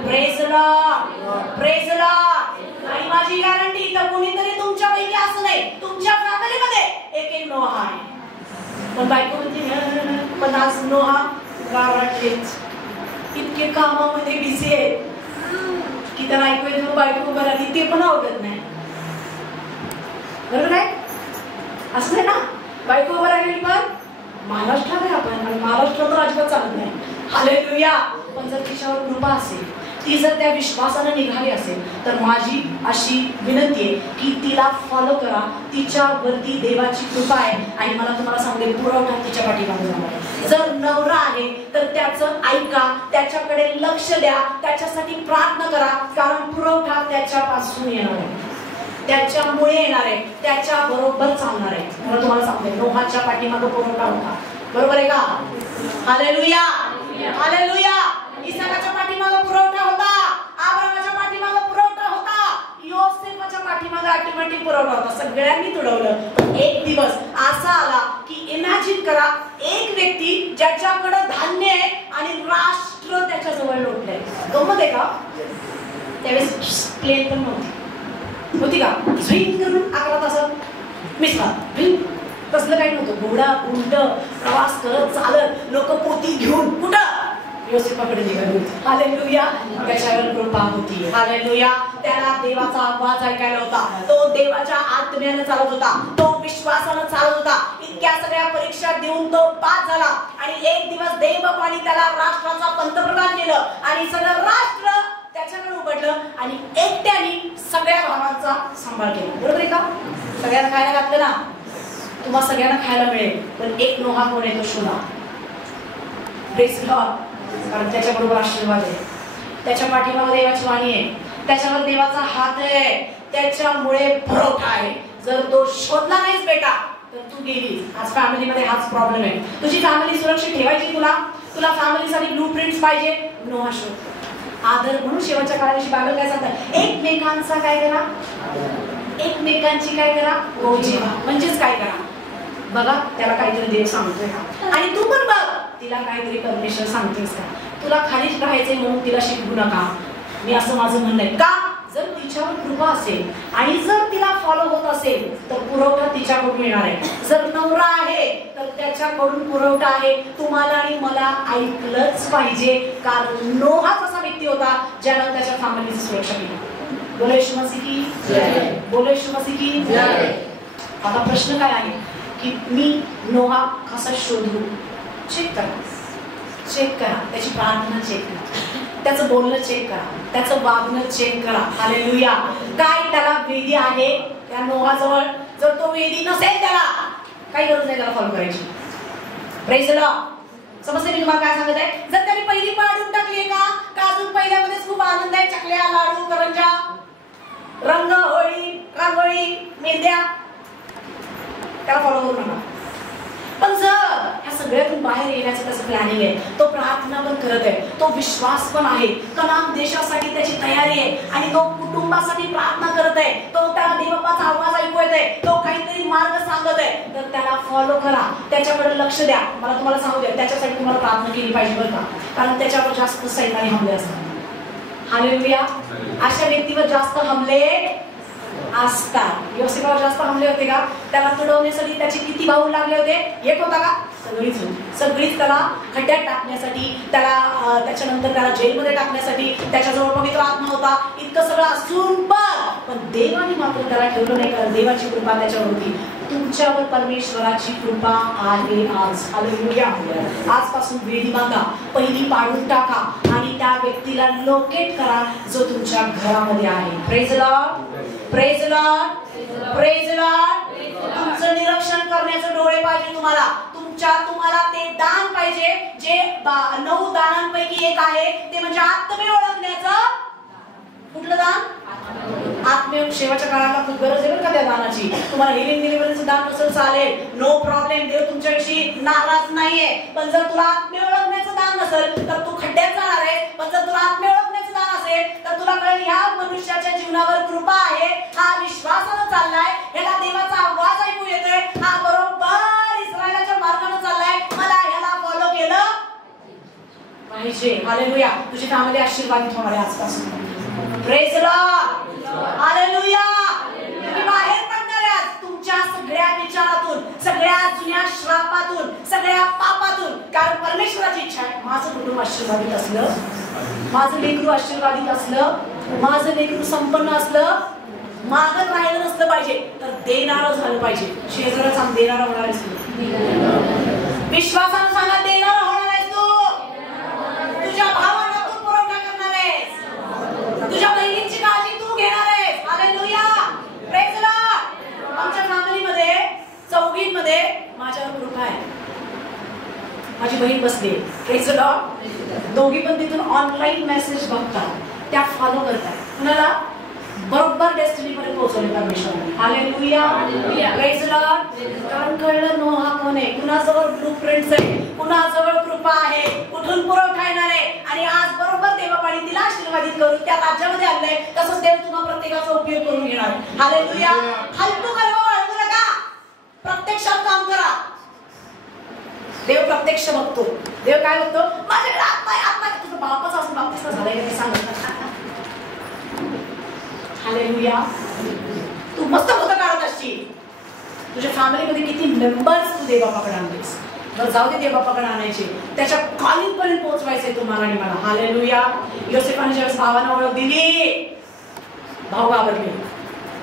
praise Lord, praise Lord. आणि माझी गॅरंटी इथं कोणीतरी तुमच्यापैकी असं नाही, तुमच्या फॅमिलीमध्ये एक एक नोहा आहे. पण बायको म्हणते पण आज नोहा गावातलेच इतके कामामध्ये बिझी आहे की त्याला ऐकू येतो बायको उभं राहिली ते पण आवडत नाही. बरोबर आहे, असं नाही ना? बायको उभं राहिली पण महाराष्ट्रात आहे आपण, आणि महाराष्ट्रात तर अजिबात चालत नाही. हालेलुया. पण जर तिच्यावर कृपा असेल, ती जर त्या विश्वासाने निघाली असेल, तर माझी अशी विनंती आहे की तिला फॉलो करा. तिच्यावरती देवाची कृपा आहे आणि मला तुम्हाला सांगते पुरवठा तिच्या पाठीमागे जाणार आहे. जर नवरा आहे तर त्याचं ऐका, त्याच्याकडे लक्ष द्या, त्याच्यासाठी प्रार्थना करा, कारण पुरवठा त्याच्यापासून येणार आहे, त्याच्यामुळे येणार आहे, त्याच्या बरोबर चालणार आहे. मला तुम्हाला सांगते नोहाच्या पाठीमागे पुरवठा होता. बरोबर आहे का? Hallelujah, hallelujah. इसाकाच्या पाठीमागे पुरवठा होता, अब्रामाच्या पाठीमागे पुरवठा होता, योसेफच्या पाठीमागे ऑटोमॅटिक पुरवठा होता. सगळ्यांनी तुडवलं. एक दिवस असा आला की इमॅजिन करा, एक व्यक्ती ज्याच्याकडे धान्य आहे आणि राष्ट्र त्याच्या जवळ लोटलंय. गंमत आहे का? त्यावेळेस प्लेन पण नव्हती, होती का? स्विंग करून 11 तासात मिसळा तसलं काही नव्हतं. घोडा उंट प्रवास करत चालत लोक पोती घेऊन कुठं योसेफाकडे निघाली. हालेलुया. त्याच्यावर कृपा होती. हालेलुया. त्याला देवाचा आवाज ऐकायला होता, तो देवाच्या आत्म्याने चालत होता, तो विश्वासाने चालत होता. इतक्या सगळ्या परीक्षा देऊन तो पास झाला आणि एक दिवस देवपाणी त्याला राष्ट्राचा पंतप्रधान केलं आणि सगळं राष्ट्र त्याच्याकडे उघडलं आणि एकट्याने सगळ्या भावांचा सांभाळ केला. बरोबर आहे का? सगळ्यांना खायला घातलं ना? तुम्हाला सगळ्यांना खायला मिळेल, पण एक नोहा कोण आहे तो शोधा. Praise Lord. कारण त्याच्याबरोबर आशीर्वाद आहे, त्याच्या पाठीमागे देवाची वाणी आहे, त्याच्यावर देवाचा हात आहे, त्याच्यामुळे पुरवठा आहे. जर तो शोधला नाहीस बेटा तर तू गेली. आज फॅमिलीमध्ये हाच प्रॉब्लेम आहे. तुझी फॅमिली सुरक्षित ठेवायची, तुला फॅमिलीसाठी ब्लूप्रिंट्स पाहिजे, नोहा शोध. आदर म्हणून शेवटच्या काळाविषयी बायबल काय सांगतात? एकमेकांचा काय करा, एकमेकांची काय करा, गोजीवा. म्हणजेच काय करा बघा, त्याला काहीतरी देव सांगतोय का, आणि तू पण बघ तिला काहीतरी परमेश्वर सांगतेस का. तुला खालीच राहायचंय म्हणून तिला शिकवू नका, मी असं माझं म्हणणं आहे. का? जर तिच्यावर कृपा असेल आणि जर तिला फॉलो होत असेल तर पुरवठा तिच्याकडून मिळणार आहे. जर नवरा आहे तर त्याच्याकडून पुरवठा आहे. तुम्हाला आणि मला ऐकलंच पाहिजे, कारण नोहा असा व्यक्ती होता ज्यानं त्याच्या फॅमिलीची सुरक्षा केली. बोलो येशू मसीह की जय, बोलो येशू मसीह की जय. आता प्रश्न काय आहे की मी नोहा कसा शोधू? चेक करा, त्याची प्रार्थना चेक करा, त्याचं बोलणं चेक करा, त्याचं वागणं चेक करा. हालेलुया. काय त्याला वेदी आहे त्या नोहाजवळ? जर तो वेदी नसेल त्याला काही गरज नाही त्याला फॉलो करायची. Praise Lord. समजते मी तुम्हाला काय सांगत आहे? जर त्याने पहिली पाडून टाकली का अजून पहिल्यामध्येच खूप आनंद आहे, चकल्या लाडू करंजा रंग होळी रांगोळी मेंढ्या, त्याला फॉलो करू नका. पण जर ह्या सगळ्यातून बाहेर येण्याचं त्याचं प्लॅनिंग आहे, तो प्रार्थना पण करत आहे, तो विश्वास पण आहे, कनान देशासाठी त्याची तयारी आहे आणि तो कुटुंबासाठी प्रार्थना करत आहे, तो त्याला देवबापाचा आवाज ऐकू येत आहे, तो काहीतरी मार्ग सांगत आहे, तर त्याला फॉलो करा, त्याच्याकडे लक्ष द्या. मला तुम्हाला सांगू द्या, त्याच्यासाठी तुम्हाला प्रार्थना केली पाहिजे बरं का, कारण त्याच्यावर जास्त सैतानी हमले असतात. हालेलुया. अशा व्यक्तीवर जास्त हमले असतात. योसेफावर जास्त हमले होते का? त्याला तुडवण्यासाठी त्याचे किती भाऊ लागले होते? एक होता का? सगळीच त्याला खड्ड्यात टाकण्यासाठी, त्याला त्याच्यानंतर त्याला जेलमध्ये टाकण्यासाठी त्याच्याजवळ पवित्र आत्मा होता. इतकं सगळं असून पण देवाने मात्र त्याला ठेवलं नाही, कारण देवाची कृपा त्याच्यावर होती. तुमच्यावर परमेश्वराची कृपा आहे आज. हालेलुया. आजपासून वेडी बांधा, पहिली पाडून टाका आणि त्या व्यक्तीला लोकेट करा जो तुमच्या घरामध्ये आहे. Praise Lord, praise Lord, praise Lord. तुमचं निरीक्षण करण्याचे डोळे पाहिजे तुम्हाला ते दान पाहिजे जे 9 दानांपैकी एक आहे, ते म्हणजे आत्मे ओळखण्याचं. कुठलं दान? आत्मे. शेवटच्या काळाला खूप गरज आहे बरं का त्या दानाची. तुम्हाला हिलिंग डिलिव्हरीचं दान नसेल चालेल, नो प्रॉब्लेम, देव तुमच्याविषयी नाराज नाहीये. पण जर तुला आत्मे ओळखण्याचं दान नसेल तर तू खड्ड्यात जाणार आहे. पण जर तुला आत्मे ओळखण्याचं दान असेल तर तुला कळेल ह्या मनुष्याच्या जीवनावर कृपा आहे, हा विश्वासानं चालला पाहिजे. हालेलुया. तुझी फॅमिली आशीर्वादित होणार आहे आजपासून. Praise the Lord. हालेलुया. तुम्ही बाहेर पडणार आहात तुमच्या सगळ्या विचारातून, सगळ्या जुन्या श्रापातून, सगळ्या पापातून. कारण परमेश्वराची इच्छा आहे माझं कुटुंब आशीर्वादित असलं, माझं लेकरू आशीर्वादित असलं, माझं लेकरू संपन्न असलं, मागत राहिलं नसलं पाहिजे, तर देणारं झालं पाहिजे. शेजाऱ्याला सांग देणारा होणार आहेस तू. विश्वासानं सांगा देणारा होणार आहेस तू. तुझ्या भावाला तू पुरवठा करणार आहेस. तुझ्या बहिणींची काळजी तू घेणार आहेस. हालेलुया. Praise the Lord. आमच्या फॅमिलीमध्ये चौघींमध्ये माझ्यावर कृपा आहे. माझी बहीण बसली. Praise the Lord. दोघी पण तिथून ऑनलाईन मेसेज बघतात, त्या फॉलो करतात. कुणाला बरोबर डेस्टिनी पर्यंत पोहोचवले परमेश्वराने. हालेलुया. Praise the Lord. कारण कळलं नोहा कोण आहे, कुणाजवळ ब्लूप्रिंट्स आहे, कुणाजवळ कृपा आहे, कुठून पुरवठा येणार आहे. आणि आज बरोबर देवबाणी तिला आशीर्वादित करून त्या राज्यामध्ये आणलंय. तसंच देव तुम्हा प्रत्येकाचा उपयोग करून घेणार. हालेलुया. फालतू कर्म वाढवू नका, प्रत्यक्षात काम करा. देव प्रत्यक्ष बघतो. देव काय बघतो? माझ्याकडे आत्मा आहे, आत्मा आहे. तुझं बापाचं असून बाप्तिस्मा झालाय का ते सांगत. हालेलुया. तू मस्त होतं काढत असशील. तुझ्या फॅमिलीमध्ये किती मेंबर्स तू देवबापाकडे आणलेस. तर जाऊ दे देवबापाकडे आणायचे, त्याच्या कॉलिंग पर्यंत पोहोचवायचंय तुम्हाला आणि मला. हालेलुया. योसेफाने ज्यावेळेस भावांना ओळख दिली, भाऊ घाबरले.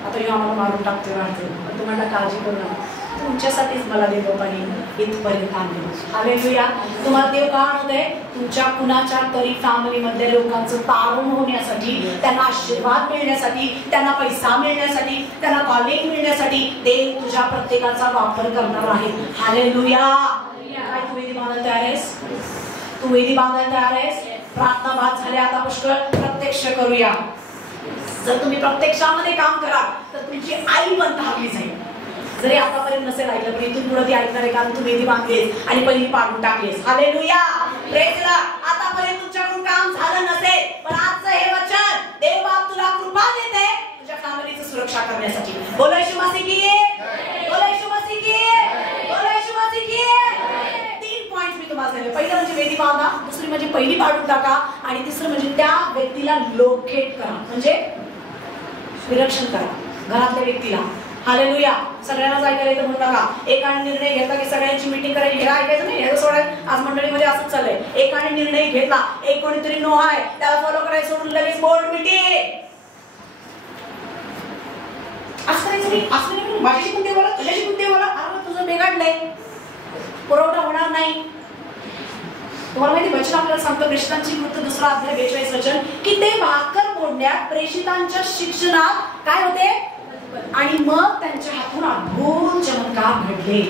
आता ह्यो आम्हाला मारून टाकते वाटते, पण तुम्हाला काळजी करू नका, तुमच्यासाठीच मला देवबापाने इथपर्यंत आणले. हालेलुया. तुम्हाला देव का आणतंय? तुमच्या कुणाच्या तरी फॅमिलीमध्ये लोकांचं तारण होण्यासाठी, त्यांना आशीर्वाद मिळण्यासाठी, त्यांना पैसा मिळण्यासाठी, त्यांना कॉलिंग मिळण्यासाठी देव तुझ्या प्रत्येकाचा वापर करणार आहे. हालेलुया. काय तू वेदी बांधायला तयार आहेस? तू वेदी बांधायला तयार आहेस? प्रार्थना भात झाले आता पुष्कळ, प्रत्यक्ष करूया. जर तुम्ही प्रत्यक्षामध्ये काम कराल तर तुमची आई पण धावली जाईल. जरी आतापर्यंत नसेल ऐकलं पण इथून पुढे ती ऐकणार आहे, कारण तू वेदी बांधलीस आणि पहिली पाडून टाकलीस. हालेलुया. Praise the Lord. आतापर्यंत तुमच्याकडून काम झालं नसेल, पण आजचं हे वचन देव बाप तुला कृपा देते तुझ्या फॅमिलीची सुरक्षा करण्यासाठी. बोलो येशू मसीह की. बोलो येशू मसीह की. बोलो येशू मसीह की. 3 पॉइंट्स मी तुम्हाला सांगितले. पहिलं म्हणजे वेदी बांधा, दुसरी म्हणजे पहिली पाडून टाका, आणि तिसरं म्हणजे त्या व्यक्तीला लोकेट करा, म्हणजे निरीक्षण करा घरातल्या व्यक्तीला. हालेलुया. सगळ्यांनाच ऐकायला येतं म्हणू नका. एकाने निर्णय घेतला की सगळ्यांची मीटिंग करायची, हे ऐकायचं नाही, हे सोडायचं. आज मंडळीमध्ये असंच चाललंय. एकाने निर्णय घेतला, एक कोणीतरी नो आहे, त्याला फॉलो करायचं सोडून लगेच बोर्ड मीटिंग. असं करायचं नाही. असं नाही. माझ्याशी कोणते बोला, तुझ्याशी कोणते बोला. अरे तुझं बिघडलंय, पुरवठा होणार नाही. तुम्हाला माहिती वचन आपल्याला सांगतं, प्रेषितांची कृत्य 2 अध्याय 42 वचन, की ते भाकर फोडण्यात प्रेषितांच्या शिक्षणात काय होते, आणि मग त्यांच्या हातून अद्भुत चमत्कार घडले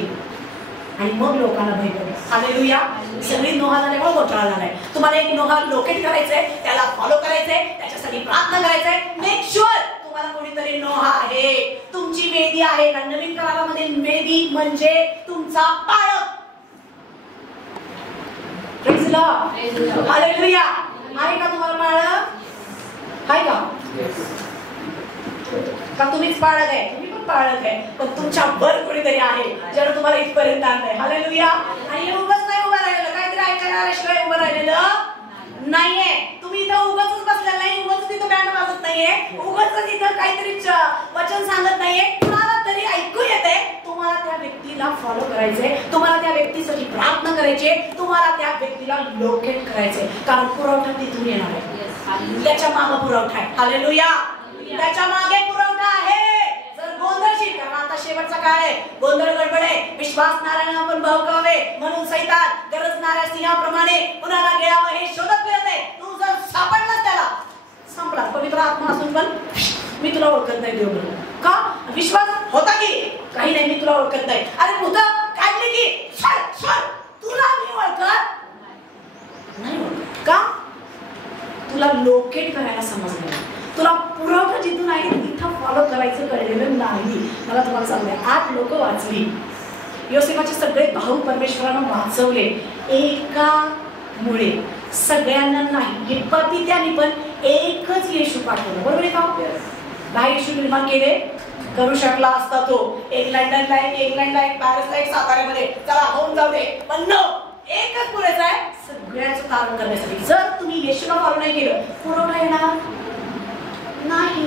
आणि मग लोकांना भय पडला. हालेलुया. सगळी नोहा झाल्यामुळे घोटाळा झालाय. तुम्हाला एक नोहा लोकेट करायचंय, त्याला फॉलो करायचंय, त्याच्यासाठी प्रार्थना करायचंय. मेक शुअर तुम्हाला कोणीतरी नोहा आहे, तुमची वेदी आहे. नवीन करारामध्ये वेदी म्हणजे तुमचा पाळक. Praise the Lord. हालेलुया. आहे का तुम्हाला पाळक? आहे का? का तुम्हीच पाळक आहे? तुम्ही पण पाळक आहे, पण तुमच्या वर कोणीतरी आहे ज्यानं तुम्हाला इथपर्यंत आणलंय. हालेलुया. आणि उगाच नाही उभं राहिलेलं, काहीतरी ऐकायला आल्याशिवाय उभं राहिलेलं नाहीये. तुम्ही इथं उगाच बसलेला नाही, उगाच तिथं बँड वाजत नाहीये, उगाच तिथं काहीतरी वचन सांगत नाहीये. तुम्हाला तरी ऐकू येते. तुम्हाला त्या व्यक्तीला फॉलो करायचंय, तुम्हाला त्या व्यक्तीसाठी प्रार्थना करायची, तुम्हाला त्या व्यक्तीला लोकेट करायचंय, कारण पुरवठा तिथून येणार आहे. त्याच्या मागे पुरवठा आहे. हालेलुया. त्याच्या मागे पुरवठा आहे. जर गोंधळशील, कारण आता शेवटचा काळ आहे, गोंधळ गडबड आहे, विश्वासणाऱ्यांना आपण बहकावे म्हणून सैतान गरजणाऱ्या सिंहाप्रमाणे कुणाला गिळावं हे शोधत फिरते. तू जर सापडलास त्याला, संपला. पवित्र आत्मा असून पण मी तुला ओळखत नाही देव म्हणून. का? विश्वास होता की काही नाही, मी तुला ओळखत नाही. अरे भूता काढली की तुला मी ओळखत नाही. का? तुला लोकेट करायला समजलं, तुला पुरवठा जिथून आहे तिथं फॉलो करायचं कळलेलं नाही. मला तुम्हाला सांगते, 8 लोक वाचली. योसेफाचे सगळे भाऊ परमेश्वरानं वाचवले एकामुळे. सगळ्यांना नाही, हिप्पतीत्याने पण एकच येशू पाठवलं. बरोबर आहे का? 10 येशू निर्माण केले, करू शकला असता तो. एक लंडनला, एक इंग्लंडला, एक पॅरिसला, एक साताऱ्यामध्ये, चला होऊन जाऊ दे. पण नो, एकच पुरेसा आहे. सगळ्याचं तारण करण्यासाठी. जर तुम्ही येशूला फॉलो नाही केलं, पुरवठा येणार नाही.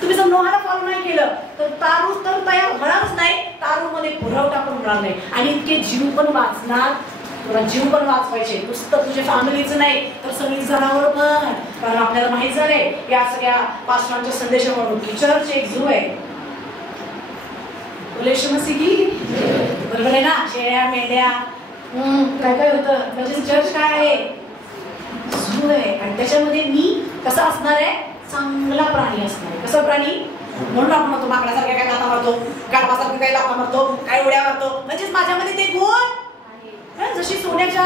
तुम्ही जर नोहाला फॉलो नाही केलं तर तारू तर तयार होणारच नाही, तारू मध्ये पुरवठा पण होणार नाही. आणि इतके जीव पण वाचणार, तुला जीव पण वाचवायचे, नुसतं तुझ्या फॅमिलीचं नाही तर सगळी जनावर पण. कारण आपल्याला माहित झालंय या सगळ्या पास्टरांच्या संदेशावरून की चर्च एक झू आहे. बरोबर आहे ना? शेळ्या मेंढ्या काय काय होतं, म्हणजे चर्च काय आहे, झू आहे. आणि त्याच्यामध्ये मी कसा असणार आहे, चांगला प्राणी असणार आहे. कसा प्राणी? म्हणून आपण म्हणतो माकडासारख्या काय गाता मारतो, गाढवासारखं काय लाथा मारतो, काय उड्या मारतो. म्हणजेच माझ्यामध्ये ते गुण, जशी सोन्याच्या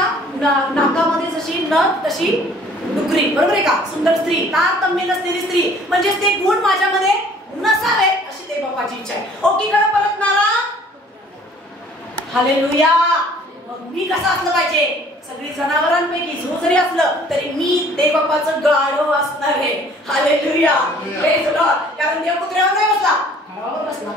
नाकामध्ये जशी नथ तशी डुकरी, बरोबर आहे का? सुंदर स्त्री, तारतम्य नसलेली स्त्री, म्हणजेच ते गुण माझ्यामध्ये नसावे अशी देवबापाची इच्छा आहे. ओकीकडे परतणारा, हालेलुया. मग मी कसा असलं पाहिजे? सगळी जनावरांपैकी झू जरी असलं तरी मी देवबापाचं गाढव असणार आहे. हालेलुया. Praise the Lord. कारण देव कुत्र्यावर नाही बसला, गाढवावर बसला.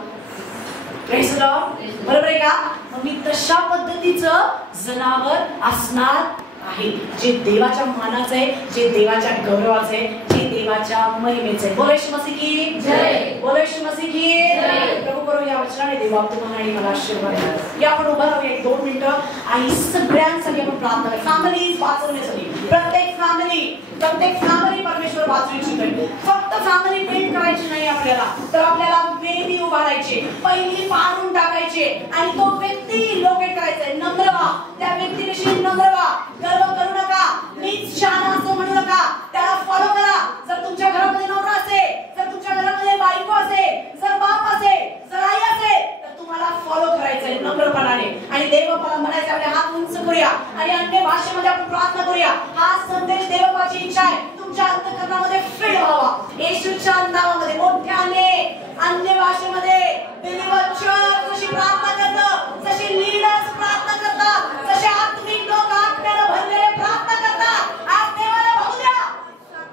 Praise the Lord. बरोबर आहे का? मग मी तशा पद्धतीचं जनावर असणार आहे, जे देवाच्या मानाचं आहे, जे देवाच्या गौरवाचं आहे, जे देवाच्या महिमेचं आहे. बोलो येशू मसीह की जय. बोलो येशू मसीह की जय. प्रभू करू या वचनाने देवा तुम्हाला आणि मला आशीर्वाद द्या. या आपण उभा राहूया 1-2 मिनिटं आणि सगळ्यांसाठी आपण प्रार्थना करूया. फॅमिली वाचवण्यासाठी, प्रत्येक फॅमिली परमेश्वर वाचवायची नाही. फक्त फॅमिली बिल्ड करायची नाही आपल्याला, तर आपल्याला वेदी उभारायचे, पहिली पाडून टाकायचे आणि तो व्यक्ती लोकेट करायचा. नम्र व्हा, त्या व्यक्तीविषयी नम्र व्हा. गर्व करू नका, मीच शहाणा असं म्हणू नका, त्याला फॉलो करा. जर तुमच्या घरामध्ये नवरा असेल, जर तुमच्या घरामध्ये बायको असेल, जर बाप असेल, जर आई असेल, तर तुम्हाला फॉलो करायचंय नम्रपणाने. आणि देवबापाला म्हणायचं, आपले हात उंच करूया आणि अन्य भाषेमध्ये आपण प्रार्थना करूया. हा संदेश देवबापाची इच्छा आहे तुमच्या अंतःकरणामध्ये फीड व्हावा. येशूच्या नावामध्ये मोठ्याने अन्य भाषेमध्ये बिलीव्हर चर्च जशी प्रार्थना करतात, जशी लीडर्स प्रार्थना करतात, जसे आत्मिक लोक आत्म्याने भरलेले प्रार्थना करतात, आज देवाला बघू द्या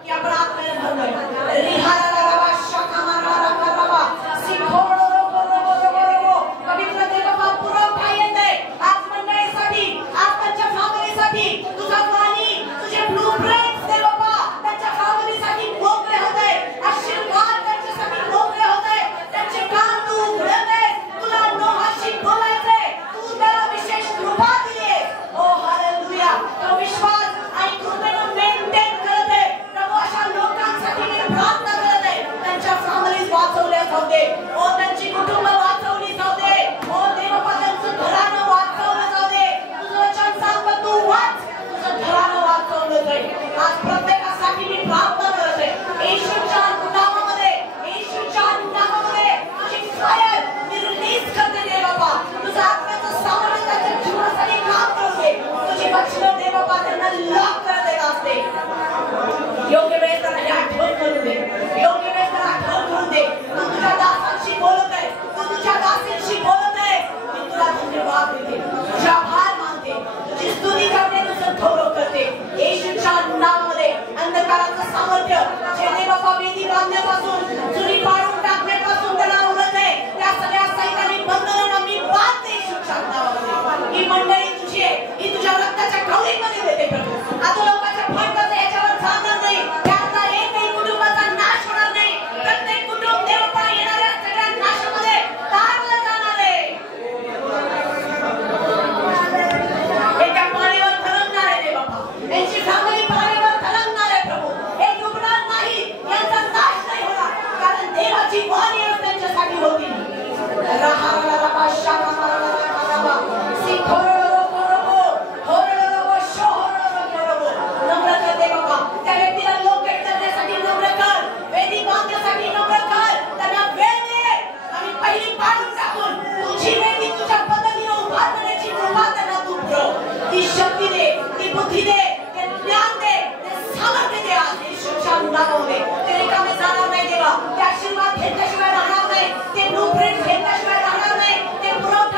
की आपण आत्म्याने भरलोय. रिहारारावा शकामारारा करावा सिखोडो रोबो पवित्र देवबापा पुरवठा येते आज मंडळीसाठी, आज त्यांच्या फॅमिलीसाठी. तुझा वाणी, तुझे ब्लूप्रिंट्स देवबापा त्यांच्या फॅमिलीसाठी मोकळे होते. आशीर्वाद त्यांच्यासाठी मोकळे होते. त्यांचे कान तू उघडते, तुला नोहाशी बोलायचे, तू त्याला विशेष कृपा दिली. ओ हालेलुया. तो विश्वास आणि कृपेनं मेंटेन करते. प्रभू अशा लोकांसाठी मी प्रार्थना करते, त्यांच्या फॅमिलीज वाचवल्या जाऊ दे. ओ त्यांची कुटुंब वाचवली जाऊ दे. ओ देवबापा त्यांचं घराणं वाचवलं जाऊ दे. तुझं वचन सांगतं तू वाच, तुझं घराणं वाचवलं जाईल. आज प्रत्येकासाठी मी प्रार्थना करते येशूच्या नावामध्ये, येशूच्या नावामध्ये तुझी फायर मी रिलीज करते देवबापा. तुझं आत्म्याचं सामर्थ्य त्यांच्या जीवनासाठी काम करू दे. तुझी वचनं देवबापा त्यांना लॉक करत असते. योग्य वेळेस त्यांना हे आठवण करू दे, योग्य वेळेस त्यांना आठवण करू दे. तू तुझ्या दासांशी बोलत आहे, तू तुझ्या दासींशी बोलत आहे. मी तुला धन्यवाद देते, तुझा आभार मानते, तुझी स्तुती करते, तुझं गौरव करते. येशूच्या नावामध्ये अंधकाराचं सामर्थ्य जे देवबापा वेदी बांधण्यापासून, जुनी पाडून टाकण्यापासून त्यांना उरत आहे, त्या सगळ्या सैतानी बंधनांना मी बांधते येशूच्या नावामध्ये. ही मंडळी तुझी आहे, ही तुझ्या रक्ताच्या कवळीमध्ये देते प्रभू. आता लोकांच्या फंडाचं याच्यावर चालणार नाही, त्याचा एकही कुटुंबाचा नाश होणार नाही. प्रत्येक कुटुंब देवबापा येणाऱ्या सगळ्या नाशामध्ये तारलं जाणार आहे. एका पाण्यावर तरंगणार आहे देवबापा, यांची फॅमिली पाण्यावर तरंगणार आहे प्रभू. हे डुबणार नाही, यांचा नाश नाही होणार, कारण देवाची वाणी त्यांच्यासाठी होती. त्या व्यक्तीला लोकेट करण्यासाठी नम्र कर, वेदी बांधण्यासाठी नम्र कर, त्यांना वेळ दे आणि पहिली पाडून टाकून तुझी वेदी तुझ्या पद्धतीने उभारण्याची कृपा त्यांना तू पुरव. ती शक्ती दे, ती बुद्धी दे, ते ज्ञान दे, ते सामर्थ्य दे. आज येशूच्या नावामध्ये ते रिकामे जाणार नाही देवा. ते आशीर्वाद घेतल्याशिवाय राहणार नाही, ते ब्लूप्रिंट घेतल्याशिवाय राहणार नाही, ते पुरव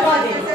धन्यवाद देतो